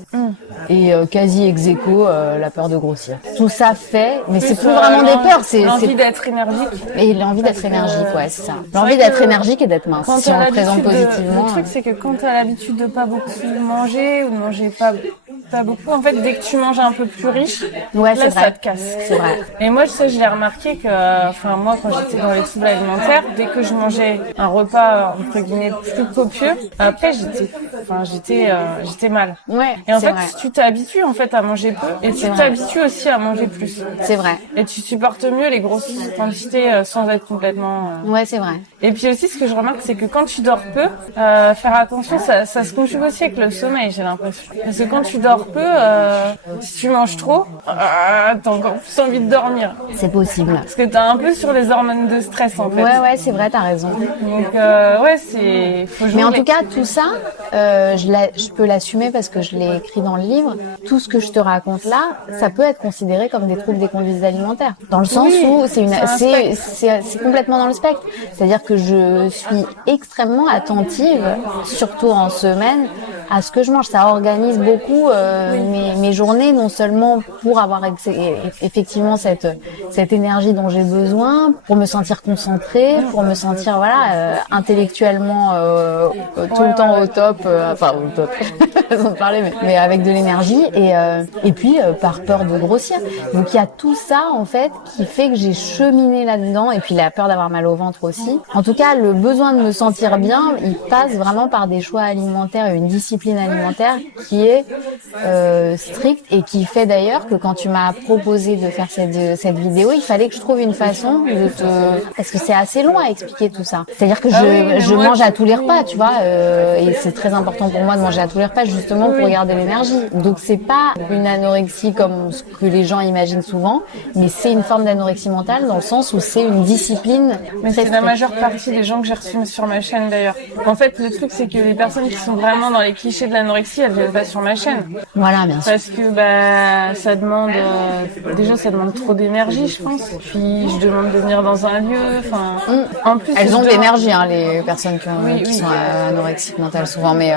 Et quasi ex aequo, la peur de grossir. Tout ça fait, mais c'est plus vraiment des peurs, c'est l'envie d'être énergique. Et l'envie d'être énergique, ouais, c'est ça. L'envie d'être énergique et d'être mince. Quand Si on le présente positivement. Le truc, c'est que quand t'as l'habitude de pas beaucoup manger ou de manger pas beaucoup, en fait, dès que tu manges un peu plus riche, ouais, là, ça te casse. C'est vrai. Et moi, je l'ai remarqué que, enfin, moi, quand j'étais dans les troubles alimentaires, dès que je mangeais un repas, entre guillemets, plus copieux, après, j'étais mal. Ouais. Et en fait, tu t'habitues, en fait, à manger peu, et tu t'habitues aussi à manger plus. C'est vrai. Et tu supportes mieux les grosses quantités sans être complètement... Ouais, c'est vrai. Et puis aussi, ce que je remarque, c'est que quand tu dors peu, faire attention, ça se conjugue aussi avec le sommeil, j'ai l'impression. Parce que quand tu dors peu, si tu manges trop, t'as encore plus envie de dormir. C'est possible. Parce que t'es un peu sur les hormones de stress, en fait. Ouais, c'est vrai, t'as raison. Donc, faut jouer. Mais en tout cas, tout ça, je peux l'assumer parce que je l'ai écrit dans le livre. Tout ce que je te raconte là, ça peut être considéré comme des troubles des conduites alimentaires. Dans le sens où c'est complètement dans le spectre. C'est-à-dire que je suis extrêmement attentive, surtout en semaine, à ce que je mange. Ça organise beaucoup mes journées, non seulement pour avoir effectivement cette énergie dont j'ai besoin, pour me sentir concentrée, pour me sentir intellectuellement tout le temps au top, enfin au top, sans parler, mais avec de l'énergie et puis par peur de grossir. Donc il y a tout ça en fait qui fait que j'ai cheminé là-dedans et puis la peur d'avoir mal au ventre aussi. En tout cas, le besoin de me sentir bien, il passe vraiment par des choix alimentaires et une discipline alimentaire qui est stricte et qui fait d'ailleurs que quand tu m'as proposé de faire cette vidéo, il fallait que je trouve une façon parce que c'est assez long à expliquer tout ça. C'est-à-dire que je mange à tous les repas, tu vois, et c'est très important pour moi de manger à tous les repas justement pour garder l'énergie. Donc c'est pas une anorexie comme ce que les gens imaginent souvent, mais c'est une forme d'anorexie mentale dans le sens où c'est une discipline. Mais c'est la majeure partie des gens que j'ai reçus sur ma chaîne d'ailleurs. En fait, le truc c'est que les personnes qui sont vraiment dans les clichés de l'anorexie, elles viennent pas sur ma chaîne. Voilà, bien sûr. Parce que ça demande déjà ça demande trop d'énergie, je pense. Puis je demande de venir dans un lieu. Enfin, en plus elles ont de l'énergie, hein, les personnes qui sont anorexiques mentales souvent, mais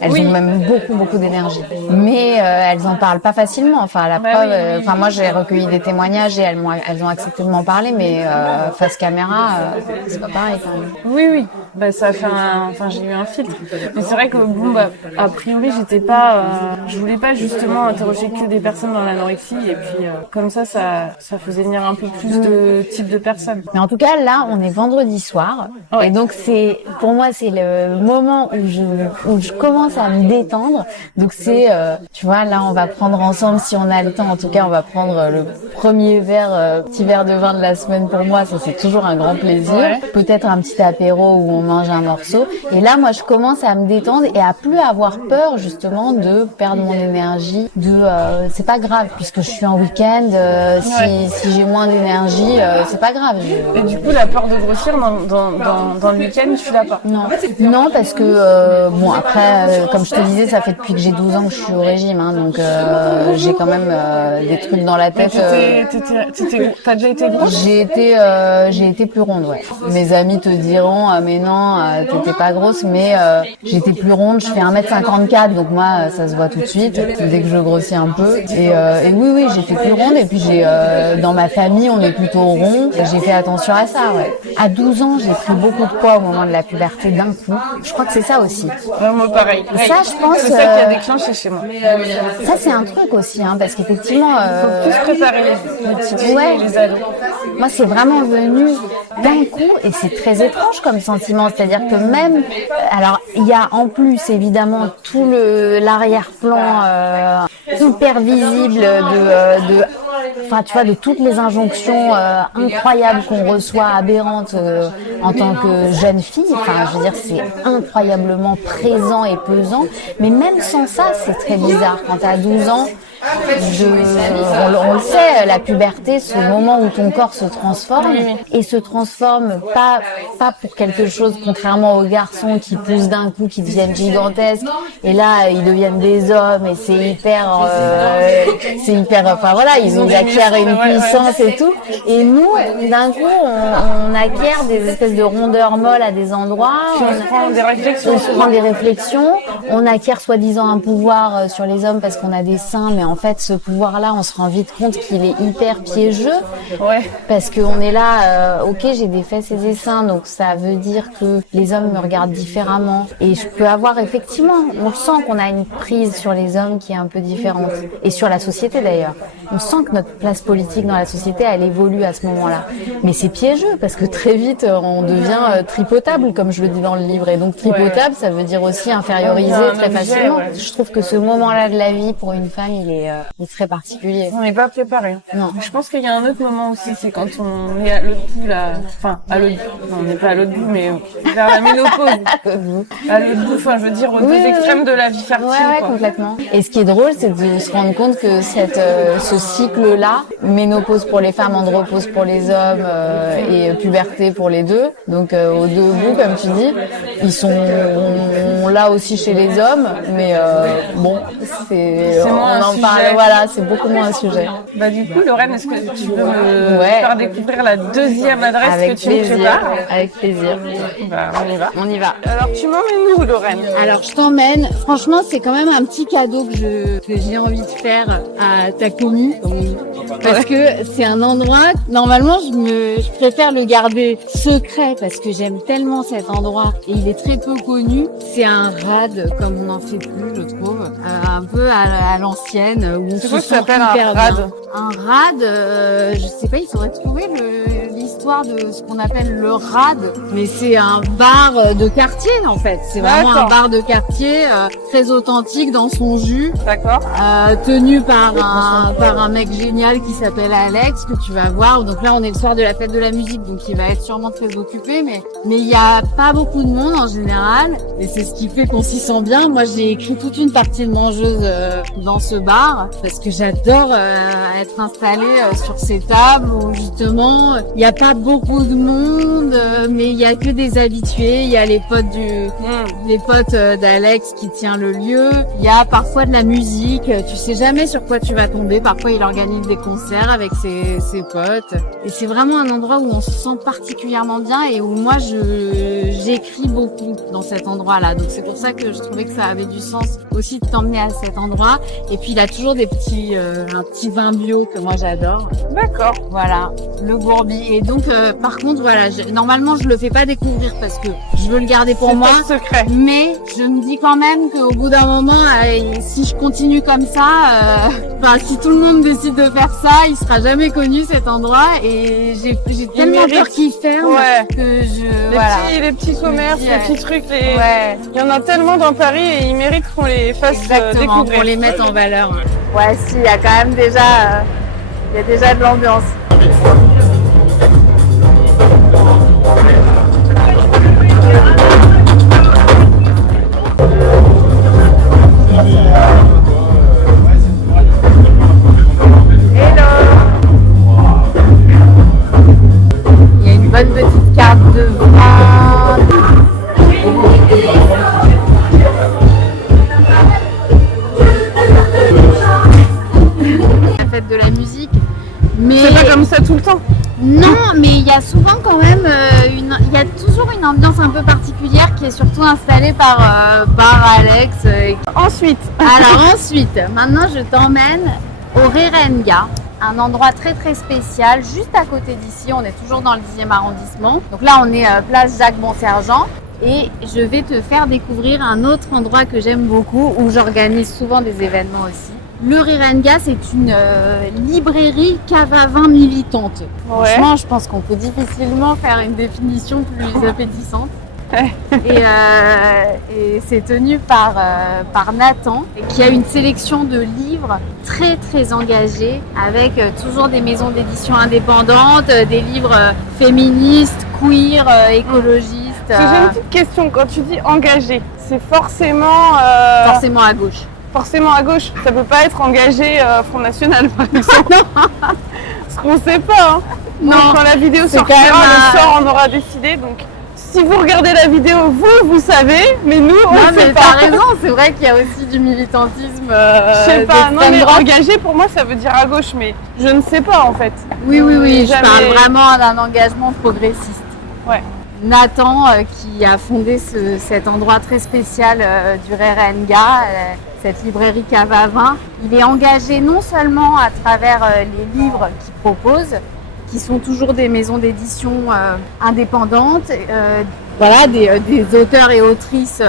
elles ont même beaucoup d'énergie. Mais elles en parlent pas facilement. Enfin, la preuve. Enfin, moi j'ai recueilli des témoignages et elles ont accepté de m'en parler, mais face caméra, c'est pas pareil quand même. Oui. Ça fait j'ai eu un filtre. Mais c'est vrai que a priori j'étais pas, je voulais pas justement interroger que des personnes dans l'anorexie et puis comme ça faisait venir un peu plus de types de personnes. Mais en tout cas là, on est vendredi soir et donc pour moi c'est le moment où je commence à me détendre. Donc c'est, tu vois, là on va prendre ensemble si on a le temps. En tout cas, on va prendre le premier petit verre de vin de la semaine pour moi. Ça c'est toujours un grand plaisir. Ouais. Peut-être un petit apéro où on mange un morceau. Et là, moi, je commence à me détendre et à plus avoir peur justement de perdre mon énergie. C'est pas grave puisque je suis en week-end. Si j'ai moins d'énergie, c'est pas grave. Et du coup, la peur de grossir dans le week-end, tu l'as pas? Non, parce que après, comme je te disais, ça fait depuis que j'ai 12 ans que je suis au régime, hein, donc j'ai quand même des trucs dans la tête. T'as déjà été grosse? J'ai été plus ronde, ouais. Mes amis te diront, mais non, t'étais pas grosse, mais j'étais plus ronde. Je fais 1m54, donc moi, ça se voit tout de suite dès que je grossis un peu. Et oui, j'ai fait plus ronde. Et puis dans ma famille, on est plutôt rond. J'ai fait attention à ça, ouais. À 12 ans, j'ai pris beaucoup de poids au moment de la puberté d'un coup. Je crois que c'est ça aussi. Ouais, moi pareil. Ça, je pense. C'est ça qui a déclenché chez moi. Ça, c'est un truc aussi, hein, parce qu'effectivement. Faut plus préparer les petites filles et les ados. Moi, c'est vraiment venu d'un coup, et c'est très étrange comme sentiment, c'est-à-dire que même, alors il y a en plus évidemment tout l'arrière-plan hyper visible enfin tu vois, de toutes les injonctions incroyables qu'on reçoit, aberrantes en tant que jeune fille. Enfin, je veux dire, c'est incroyablement présent et pesant. Mais même sans ça, c'est très bizarre. Quand t'as 12 ans, on le sait, la puberté, ce moment où ton corps se transforme, et se transforme pas pour quelque chose, contrairement aux garçons qui poussent d'un coup, qui deviennent gigantesques, et là ils deviennent des hommes, et c'est hyper, enfin voilà, ils acquièrent une puissance et tout. Et nous, d'un coup, on acquiert des espèces de rondeurs molles à des endroits, on se prend des réflexions, on acquiert soi-disant un pouvoir sur les hommes parce qu'on a des seins, mais en fait, ce pouvoir-là, on se rend vite compte qu'il est hyper piégeux. Ouais. Parce qu'on est là, ok, j'ai des fesses et des seins, donc ça veut dire que les hommes me regardent différemment. Et je peux avoir, effectivement, on sent qu'on a une prise sur les hommes qui est un peu différente. Et sur la société d'ailleurs. On sent que notre place politique dans la société, elle évolue à ce moment-là. Mais c'est piégeux, parce que très vite, on devient tripotable, comme je le dis dans le livre. Et donc tripotable, ça veut dire aussi infériorisé très facilement. Ouais. Je trouve que ce moment-là de la vie, pour une femme, il est très particulier. On n'est pas préparé. Non. Je pense qu'il y a un autre moment aussi, c'est quand on est à l'autre bout, là. Enfin, à l'autre bout. Non, on n'est pas à l'autre bout, mais vers la ménopause. À l'autre bout, enfin, je veux dire, aux deux extrêmes de la vie fertile. Ouais, quoi. Complètement. Et ce qui est drôle, c'est de se rendre compte que ce cycle-là, ménopause pour les femmes, andropause pour les hommes, et puberté pour les deux. Donc, aux deux bouts, comme tu dis, ils sont là aussi chez les hommes, mais bon, on en parle, voilà, c'est beaucoup moins un sujet. Bah du coup, Lorraine, est-ce que tu peux me faire découvrir la deuxième adresse avec que tu me prépares? Avec plaisir. Bah on y va. On y va. Alors tu m'emmènes où, Lorraine? Alors je t'emmène. Franchement, c'est quand même un petit cadeau que j'ai envie de faire à ta commis, parce que c'est un endroit. Normalement, je préfère le garder secret parce que j'aime tellement cet endroit et il est très peu connu. C'est un rad comme on n'en fait plus, je trouve, un peu à l'ancienne, où on se sent hyper bien. Un rad, je sais pas, il faudrait trouver l'histoire de ce qu'on appelle le rad, mais c'est un bar de quartier en fait. C'est vraiment un bar de quartier très authentique dans son jus. D'accord. Tenu par un mec génial qui s'appelle Alex, que tu vas voir. Donc là, on est le soir de la fête de la musique, donc il va être sûrement très occupé, mais il y a pas beaucoup de monde en général, et c'est ce qui fait qu'on s'y sent bien. Moi, j'ai écrit toute une partie de mangeuse dans ce bar parce que j'adore être installée sur ces tables où justement il n'y a pas beaucoup de monde, mais il y a que des habitués. Il y a les potes d'Alex qui tient le lieu. Il y a parfois de la musique. Tu sais jamais sur quoi tu vas tomber. Parfois il organise des concerts avec ses potes. Et c'est vraiment un endroit où on se sent particulièrement bien et où moi j'écris beaucoup dans cet endroit-là. Donc c'est pour ça que je trouvais que ça avait du sens aussi de t'emmener à cet endroit. Et puis il a toujours des un petit vin bio que moi j'adore. D'accord. Voilà, le Bourbi. Et donc par contre voilà, normalement je le fais pas découvrir parce que je veux le garder pour moi. C'est secret. Mais je me dis quand même qu'au bout d'un moment, si je continue comme ça, si tout le monde décide de faire ça, il sera jamais connu cet endroit. Et j'ai tellement peur qu'il ferme que les petits commerces, les petits trucs, il y en a tellement dans Paris et ils méritent qu'on les fasse découvrir. Qu'on les mette en valeur. Ouais, si, il y a quand même déjà de l'ambiance. Il y a une bonne petite carte de vin. La fête de la musique, mais c'est pas comme ça tout le temps. Non, mais il y a souvent quand même il y a toujours une ambiance un peu particulière qui est surtout installée par Alex. Ensuite, maintenant je t'emmène au Rerenga, un endroit très très spécial juste à côté d'ici. On est toujours dans le 10e arrondissement. Donc là on est place Jacques Bonsergent. Et je vais te faire découvrir un autre endroit que j'aime beaucoup, où j'organise souvent des événements aussi. Le Rirenga, c'est une librairie cave à vin militante. Ouais. Franchement, je pense qu'on peut difficilement faire une définition plus appétissante. Et c'est tenu par Nathan, qui a une sélection de livres très très engagés, avec toujours des maisons d'édition indépendantes, des livres féministes, queer, écologistes. J'ai une petite question, quand tu dis engagé, c'est forcément... Forcément à gauche. Forcément à gauche, ça peut pas être engagé Front National par exemple. Parce qu'on sait pas. Hein. Non, donc, quand la vidéo c'est sortira, quand même le sort en aura décidé. Donc si vous regardez la vidéo, vous savez, mais nous on Non, ne mais sait t'as pas. raison, c'est vrai qu'il y a aussi du militantisme. Je sais pas, non d'extrême mais droite. engagé pour moi ça veut dire à gauche, mais je ne sais pas en fait. Oui, je Jamais- parle vraiment d'un engagement progressiste. Ouais. Nathan, qui a fondé cet endroit très spécial du Rirenga, cette librairie cave à vin, il est engagé non seulement à travers les livres qu'il propose, qui sont toujours des maisons d'édition indépendantes, voilà, des auteurs et autrices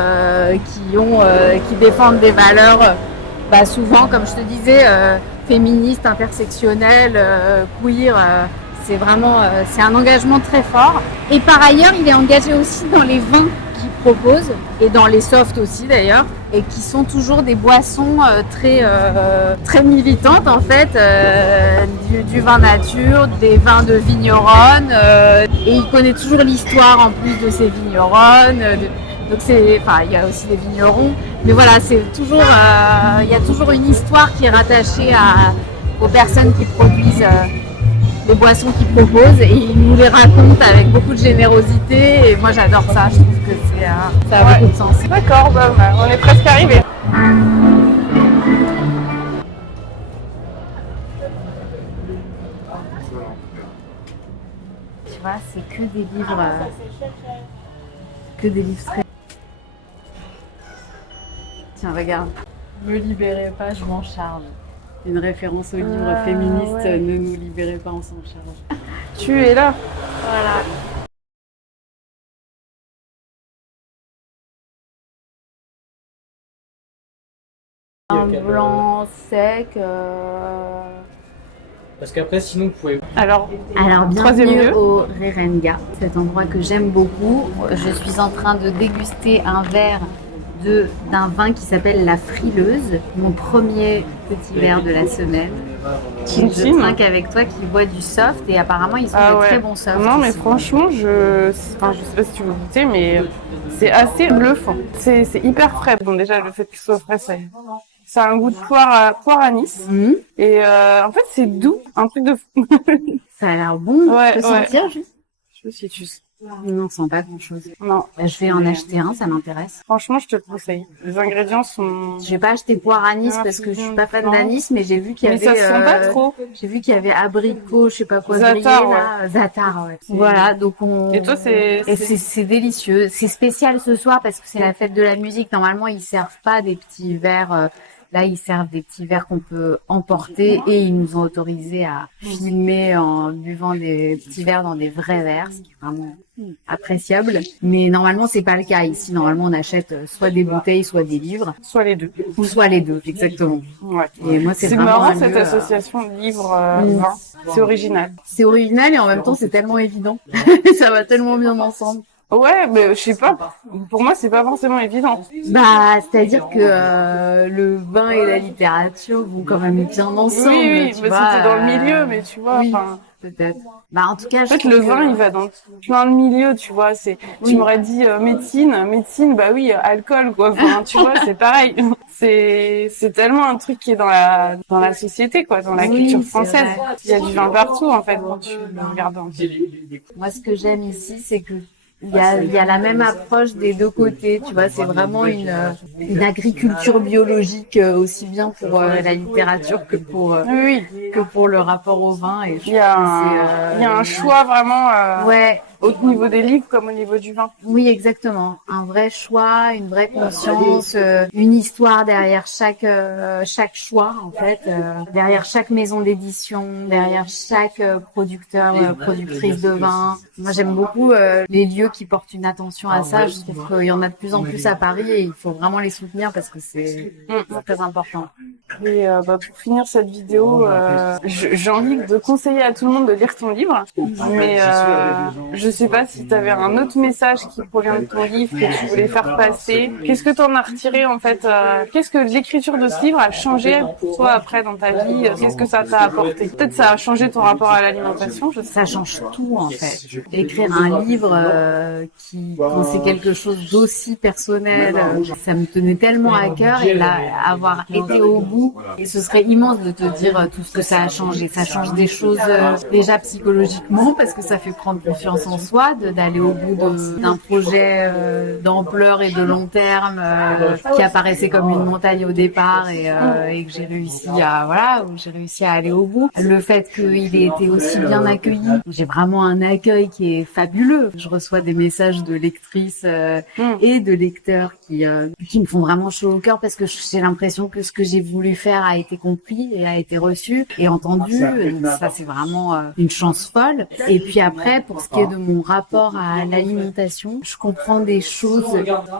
qui défendent des valeurs, souvent, comme je te disais, féministes, intersectionnelles, queer. C'est vraiment, c'est un engagement très fort. Et par ailleurs, il est engagé aussi dans les vins qu'il propose, et dans les softs aussi d'ailleurs, et qui sont toujours des boissons très militantes en fait, du vin nature, des vins de vigneronnes, et il connaît toujours l'histoire en plus de ces vigneronnes. Donc il y a aussi des vignerons, mais voilà, c'est toujours, il y a toujours une histoire qui est rattachée aux personnes qui produisent les boissons qu'ils proposent, et ils nous les racontent avec beaucoup de générosité, et moi j'adore ça, je trouve que ça a beaucoup de sens. D'accord, on est presque arrivé. Tu vois, c'est que des livres très... Tiens, regarde. Me libérez pas, je m'en charge. Une référence au livre féministe, ouais. Ne nous libérez pas, on s'en charge. Tu es là. Voilà. Un blanc sec. Parce qu'après, sinon, vous pouvez. Alors Troisième bienvenue lieu au Rirenga, cet endroit que j'aime beaucoup. Je suis en train de déguster un verre d'un vin qui s'appelle la Frileuse, mon premier petit verre de la semaine. Je trinque avec toi qui boit du soft, et apparemment ils sont de très bons softs. Non mais ici. franchement, je sais pas si tu veux goûter, mais c'est assez bluffant. C'est hyper frais. Bon déjà le fait qu'il soit frais, ça a un goût de poire à Nice. Mhm. Et en fait c'est doux, un truc de fou. Ça a l'air bon. Ouais, Tu peux sentir juste? Je sais si tu sais. Non, on sent pas grand chose. Non. Je vais en acheter un, ça m'intéresse. Franchement, je te le conseille. Les ingrédients sont... Je vais pas acheter poire anis parce que je suis pas fan d'anis, mais j'ai vu qu'il y avait. Mais ça se sent pas trop. J'ai vu qu'il y avait abricot, je sais pas quoi. Zatar, grillé, là. Zatar, ouais. Voilà, donc Et toi, c'est délicieux. C'est spécial ce soir parce que c'est la fête de la musique. Normalement, ils servent pas des petits verres. Là, ils servent des petits verres qu'on peut emporter, et ils nous ont autorisé à filmer en buvant des petits verres dans des vrais verres, ce qui est vraiment appréciable. Mais normalement, c'est pas le cas ici. Normalement, on achète soit des bouteilles, soit des livres. Soit les deux. Ou soit les deux, exactement. Ouais. Et moi, c'est vraiment marrant un cette lieu, association livre-vin. C'est original. C'est original, et en même temps, c'est tellement évident. Ça va tellement bien ensemble. Ouais, mais je sais pas. Pour moi, c'est pas forcément évident. C'est-à-dire que le vin et la littérature vont quand même bien ensemble. Oui, tu mais vois, c'était dans le milieu, mais tu vois, oui, enfin... peut-être. En tout cas, En fait, le vin, il va dans plein de milieux, tu vois. Tu m'aurais dit médecine, bah oui, alcool, quoi. Enfin, tu vois, c'est pareil. C'est tellement un truc qui est dans la société, quoi, dans la culture française. Il y a du vin partout, en fait, quand tu le regardes. Moi, ce que j'aime ici, c'est que il y a la même approche des deux côtés, tu vois, c'est vraiment une agriculture biologique, aussi bien pour la littérature que pour le rapport au vin. Et il y a un choix vraiment au niveau des livres comme au niveau du vin. Oui, exactement. Un vrai choix, une vraie conscience, une histoire derrière chaque choix, en fait, derrière chaque maison d'édition, derrière chaque producteur, productrice de vin. Moi, j'aime beaucoup les lieux qui portent une attention à ça. Je trouve qu'il y en a de plus en plus à Paris, et il faut vraiment les soutenir parce que c'est très important. Et pour finir cette vidéo, j'ai envie de conseiller à tout le monde de lire ton livre, mais je sais pas si tu avais un autre message qui provient de ton livre que tu voulais faire passer. Qu'est-ce que tu en as retiré en fait Qu'est-ce que l'écriture de ce livre a changé pour toi après dans ta vie Qu'est-ce que ça t'a apporté? Peut-être ça a changé ton rapport à l'alimentation. Ça change tout en fait. Écrire un livre quand c'est quelque chose d'aussi personnel, ça me tenait tellement à cœur, et là avoir été au bout, et ce serait immense de te dire tout ce que ça a changé. Ça change des choses déjà psychologiquement, parce que ça fait prendre confiance en soi, d'aller au bout d'un projet d'ampleur et de long terme qui apparaissait comme une montagne au départ, et que j'ai réussi à aller au bout. Le fait qu'il ait été aussi bien accueilli, j'ai vraiment un accueil qui est fabuleux. Je reçois des messages de lectrices et de lecteurs qui me font vraiment chaud au cœur, parce que j'ai l'impression que ce que j'ai voulu faire a été compris et a été reçu et entendu. Donc ça, c'est vraiment une chance folle. Et puis après, pour ce qui est de mon rapport à l'alimentation, je comprends des choses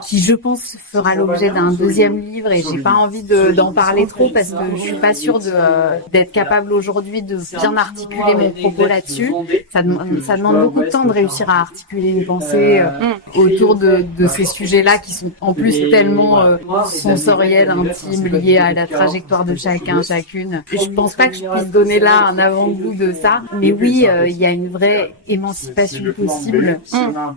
qui, je pense, fera l'objet d'un deuxième livre, et j'ai pas envie d'en parler trop, parce que je suis pas sûre d'être capable aujourd'hui de bien articuler mon propos là-dessus. Ça demande beaucoup de temps de réussir à articuler une pensée autour de ces sujets-là, qui sont en plus tellement sensoriels, intimes, liés à la trajectoire de chacun, chacune. Et je pense pas que je puisse donner là un avant-goût de ça, mais oui, il y a une vraie émancipation possible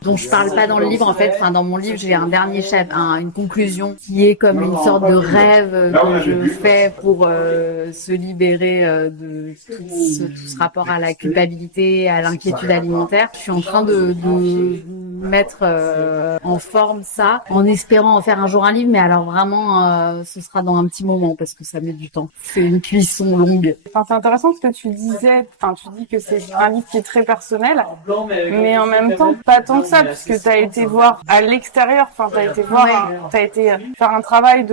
dont je parle pas dans le livre en fait. Enfin, dans mon livre, j'ai un dernier chapitre, une conclusion qui est comme une sorte de rêve que je fais pour se libérer de tout ce rapport à la culpabilité, à l'inquiétude alimentaire. Je suis en train de mettre en forme ça, en espérant en faire un jour un livre, mais alors vraiment ce sera dans un petit moment, parce que ça met du temps. C'est une cuisson longue. Enfin, c'est intéressant ce que tu disais. Enfin, tu dis que c'est un livre qui est très personnel, mais en même temps pas tant que ça, puisque t'as été voir à l'extérieur. Enfin, t'as été faire un travail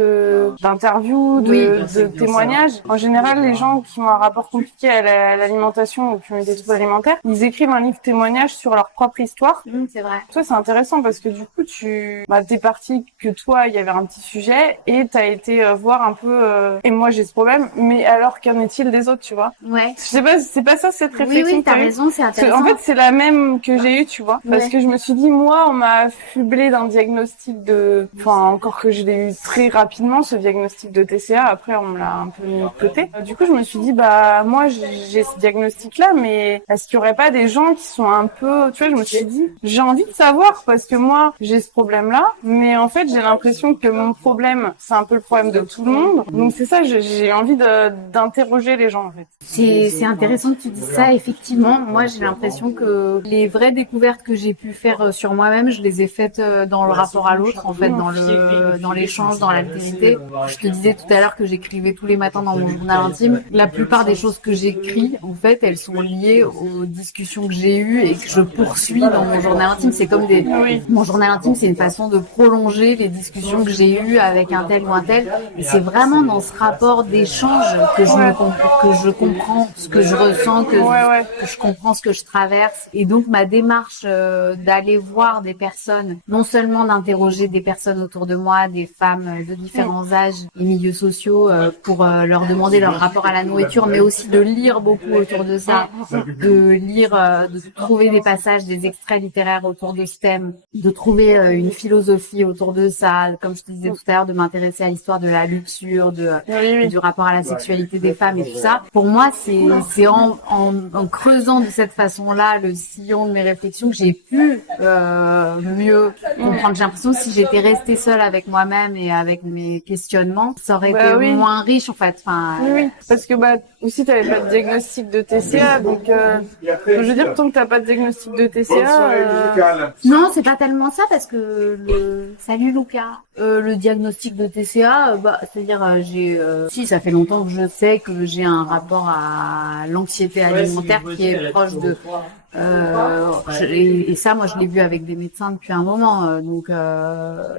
d'interview, de témoignage. En général, les gens qui ont un rapport compliqué à l'alimentation ou qui ont eu des troubles alimentaires, ils écrivent un livre témoignage sur leur propre histoire. C'est vrai. Toi, c'est intéressant parce que du coup, t'es parti que toi, il y avait un petit sujet, et t'as été voir un peu. Et moi, j'ai ce problème, mais alors qu'en est-il des autres, tu vois? Ouais. Je sais pas, c'est pas ça cette réflexion. Oui, t'as raison, c'est intéressant. En fait, c'est la même que j'ai eue, tu vois, parce que je me suis dit, moi, on m'a affublé d'un diagnostic encore que je l'ai eu très rapidement, ce diagnostic de TCA. Après, on me l'a un peu mis de côté. Du coup, je me suis dit, moi, j'ai ce diagnostic-là, mais est-ce qu'il y aurait pas des gens qui sont un peu, tu vois, je me suis dit, j'ai envie de savoir, parce que moi, j'ai ce problème-là, mais en fait, j'ai l'impression que mon problème, c'est un peu le problème de tout le monde. Donc c'est ça, j'ai envie d'interroger les gens, en fait. C'est intéressant que tu dises ça, effectivement. Moi, j'ai l'impression que les vraies découvertes que j'ai pu faire sur moi-même, je les ai faites dans le rapport à l'autre, en fait, dans l'échange, dans l'altérité. Je te disais tout à l'heure que j'écrivais tous les matins dans mon journal intime. La plupart des choses que j'écris, en fait, elles sont liées aux discussions que j'ai eues et que je poursuis dans mon journal intime. C'est comme mon journal intime, c'est une façon de prolonger les discussions que j'ai eues avec un tel ou un tel. Et c'est vraiment dans ce rapport d'échange que je comprends ce que je ressens, que je comprends ce que je traverse. Et donc, ma démarche d'aller voir des personnes, non seulement d'interroger des personnes autour de moi, des femmes de différents âges et milieux sociaux, pour leur demander leur rapport à la nourriture, mais aussi de lire beaucoup autour de ça, de trouver des passages, des extraits littéraires autour de ce thème, de trouver une philosophie autour de ça, comme je te disais tout à l'heure, de m'intéresser à l'histoire de la luxure, du rapport à la sexualité des femmes et tout ça. Pour moi, c'est en creusant de cette façon-là le sillon de mes réflexions que j'ai pu mieux comprendre. J'ai l'impression que si j'étais restée seule avec moi-même et avec mes questionnements, ça aurait été moins riche, en fait. Enfin, oui, parce que aussi t'avais pas de diagnostic de TCA, donc je veux dire, tant que t'as pas de diagnostic de TCA, non, c'est pas tellement ça, parce que salut Lucas, le diagnostic de TCA, c'est-à-dire si ça fait longtemps que je sais que j'ai un rapport à l'anxiété alimentaire qui est proche de Et ça, moi, je l'ai vu avec des médecins depuis un moment,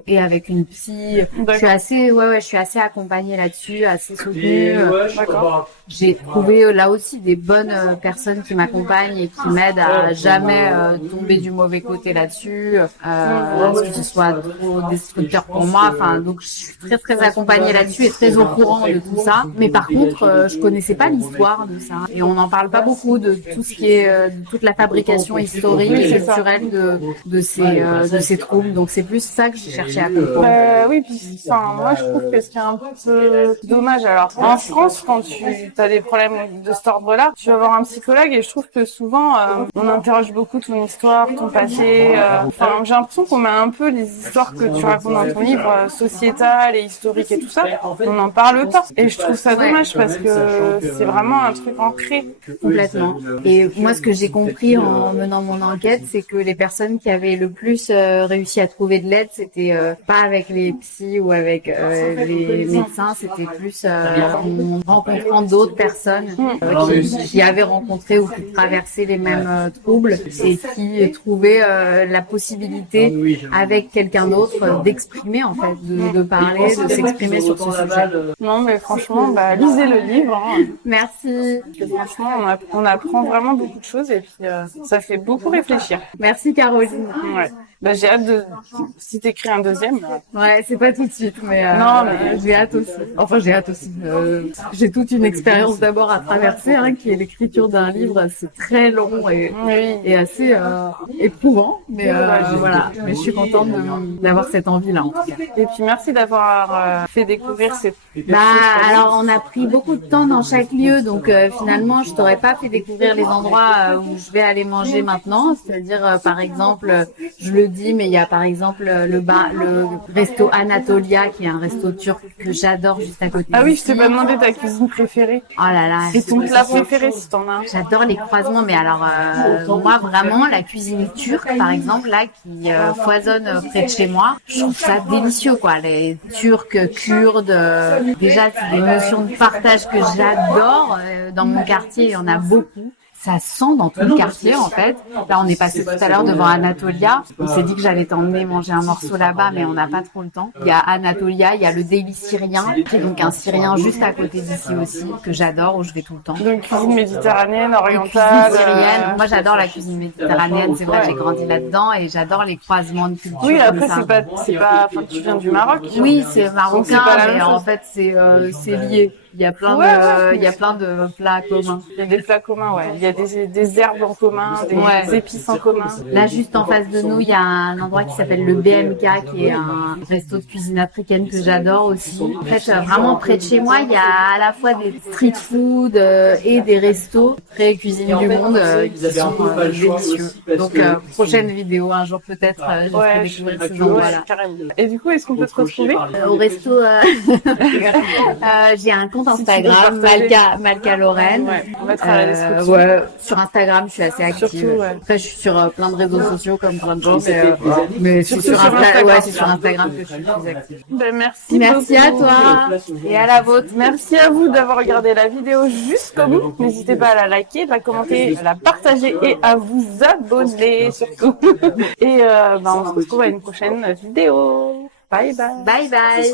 et avec une psy. Je suis assez, je suis assez accompagnée là-dessus, assez soutenue. D'accord. J'ai trouvé là aussi des bonnes personnes qui m'accompagnent et qui m'aident à jamais tomber du mauvais côté là-dessus, que ce soit trop destructeur pour moi. Enfin, donc je suis très très accompagnée là-dessus et très au courant de tout ça. Mais par contre, je connaissais pas l'histoire de ça et on n'en parle pas beaucoup de tout ce qui est de toute la fabrication historique et culturelle de ces troubles. Donc c'est plus ça que j'ai cherché à comprendre. Oui, puis enfin, moi je trouve que ce qui est un peu dommage, alors en France, quand tu as des problèmes de cet ordre-là, tu vas voir un psychologue et je trouve que souvent on interroge beaucoup ton histoire, ton passé. Enfin, j'ai l'impression qu'on met un peu les histoires que tu racontes dans ton livre sociétales et historiques et tout ça, on n'en parle pas. Et je trouve ça dommage parce que c'est vraiment un truc ancré. Complètement. Et moi, ce que j'ai compris en menant mon enquête, c'est que les personnes qui avaient le plus réussi à trouver de l'aide, c'était pas avec les psys ou avec les médecins, c'était plus en rencontrant d'autres personnes qui avaient rencontré ou qui traversaient les mêmes troubles et qui trouvaient la possibilité avec quelqu'un d'autre d'exprimer en fait, de parler, de s'exprimer sur ce sujet. Non, mais franchement, lisez le livre. Hein. Merci. Franchement, on apprend vraiment beaucoup de choses et puis ça fait beaucoup réfléchir. Merci Caroline. Ouais. J'ai hâte si t'écris un deuxième. Ouais, c'est pas tout de suite, mais non, mais j'ai hâte aussi. Enfin, j'ai hâte aussi. J'ai toute une expérience d'abord à traverser, qui est l'écriture d'un livre. C'est très long et assez éprouvant, mais voilà. Mais je suis contente d'avoir cette envie-là, en tout cas. Et puis merci d'avoir fait découvrir ces. Alors on a pris beaucoup de temps dans chaque lieu, donc finalement je t'aurais pas fait découvrir les endroits où je vais aller manger maintenant. C'est-à-dire par exemple, je le dis, mais il y a par exemple le resto Anatolia qui est un resto turc que j'adore juste à côté. Ah oui, je t'ai pas demandé ta cuisine préférée. Oh là là. Et ton plat préféré si t'en as un. J'adore les croisements, mais alors moi vraiment la cuisine turque par exemple là qui foisonne près de chez moi, je trouve ça délicieux quoi. Les Turcs, Kurdes, déjà c'est des notions de partage que j'adore. Dans mon quartier il y en a beaucoup. Ça sent dans tout le quartier en fait. Là on est passé tout à l'heure devant Anatolia. On s'est dit que j'allais t'emmener manger un morceau là-bas, mais on n'a pas trop le temps. Il y a Anatolia, il y a le Daily Syrien, qui est donc un Syrien juste à côté d'ici aussi, que j'adore, où je vais tout le temps. Donc cuisine méditerranéenne, orientale. Cuisine syrienne. Moi j'adore la cuisine méditerranéenne, c'est vrai que j'ai grandi là-dedans et j'adore les croisements de culture. Oui, après c'est pas, enfin tu viens du Maroc. Oui, c'est marocain, mais en fait c'est lié. Il y a plein de plats communs. Il y a des plats communs, ouais. Il y a des herbes en commun, des épices en commun. Là, juste en face de nous, il y a un endroit qui s'appelle le BMK, qui est un resto de cuisine africaine que j'adore aussi. En fait, vraiment près de chez moi, il y a à la fois des street food et des restos très cuisine du monde qui sont délicieux. Donc, prochaine vidéo, un jour peut-être, je ferai découvrir ces endroits-là. Et du coup, est-ce qu'on peut te retrouver au resto j'ai un compte Instagram, Malka Lorraine. Ouais, on mettra la description. Sur Instagram, je suis assez active. Surtout, ouais. Après, je suis sur plein de réseaux sociaux comme plein de gens, mais c'est sur Instagram que je suis plus active. Merci beaucoup. À toi et à la vôtre. Merci à vous d'avoir regardé la vidéo jusqu'au bout. N'hésitez pas à la liker, à la commenter, à la partager et à vous abonner surtout. Et on se retrouve à une prochaine vidéo. Bye bye. Bye bye.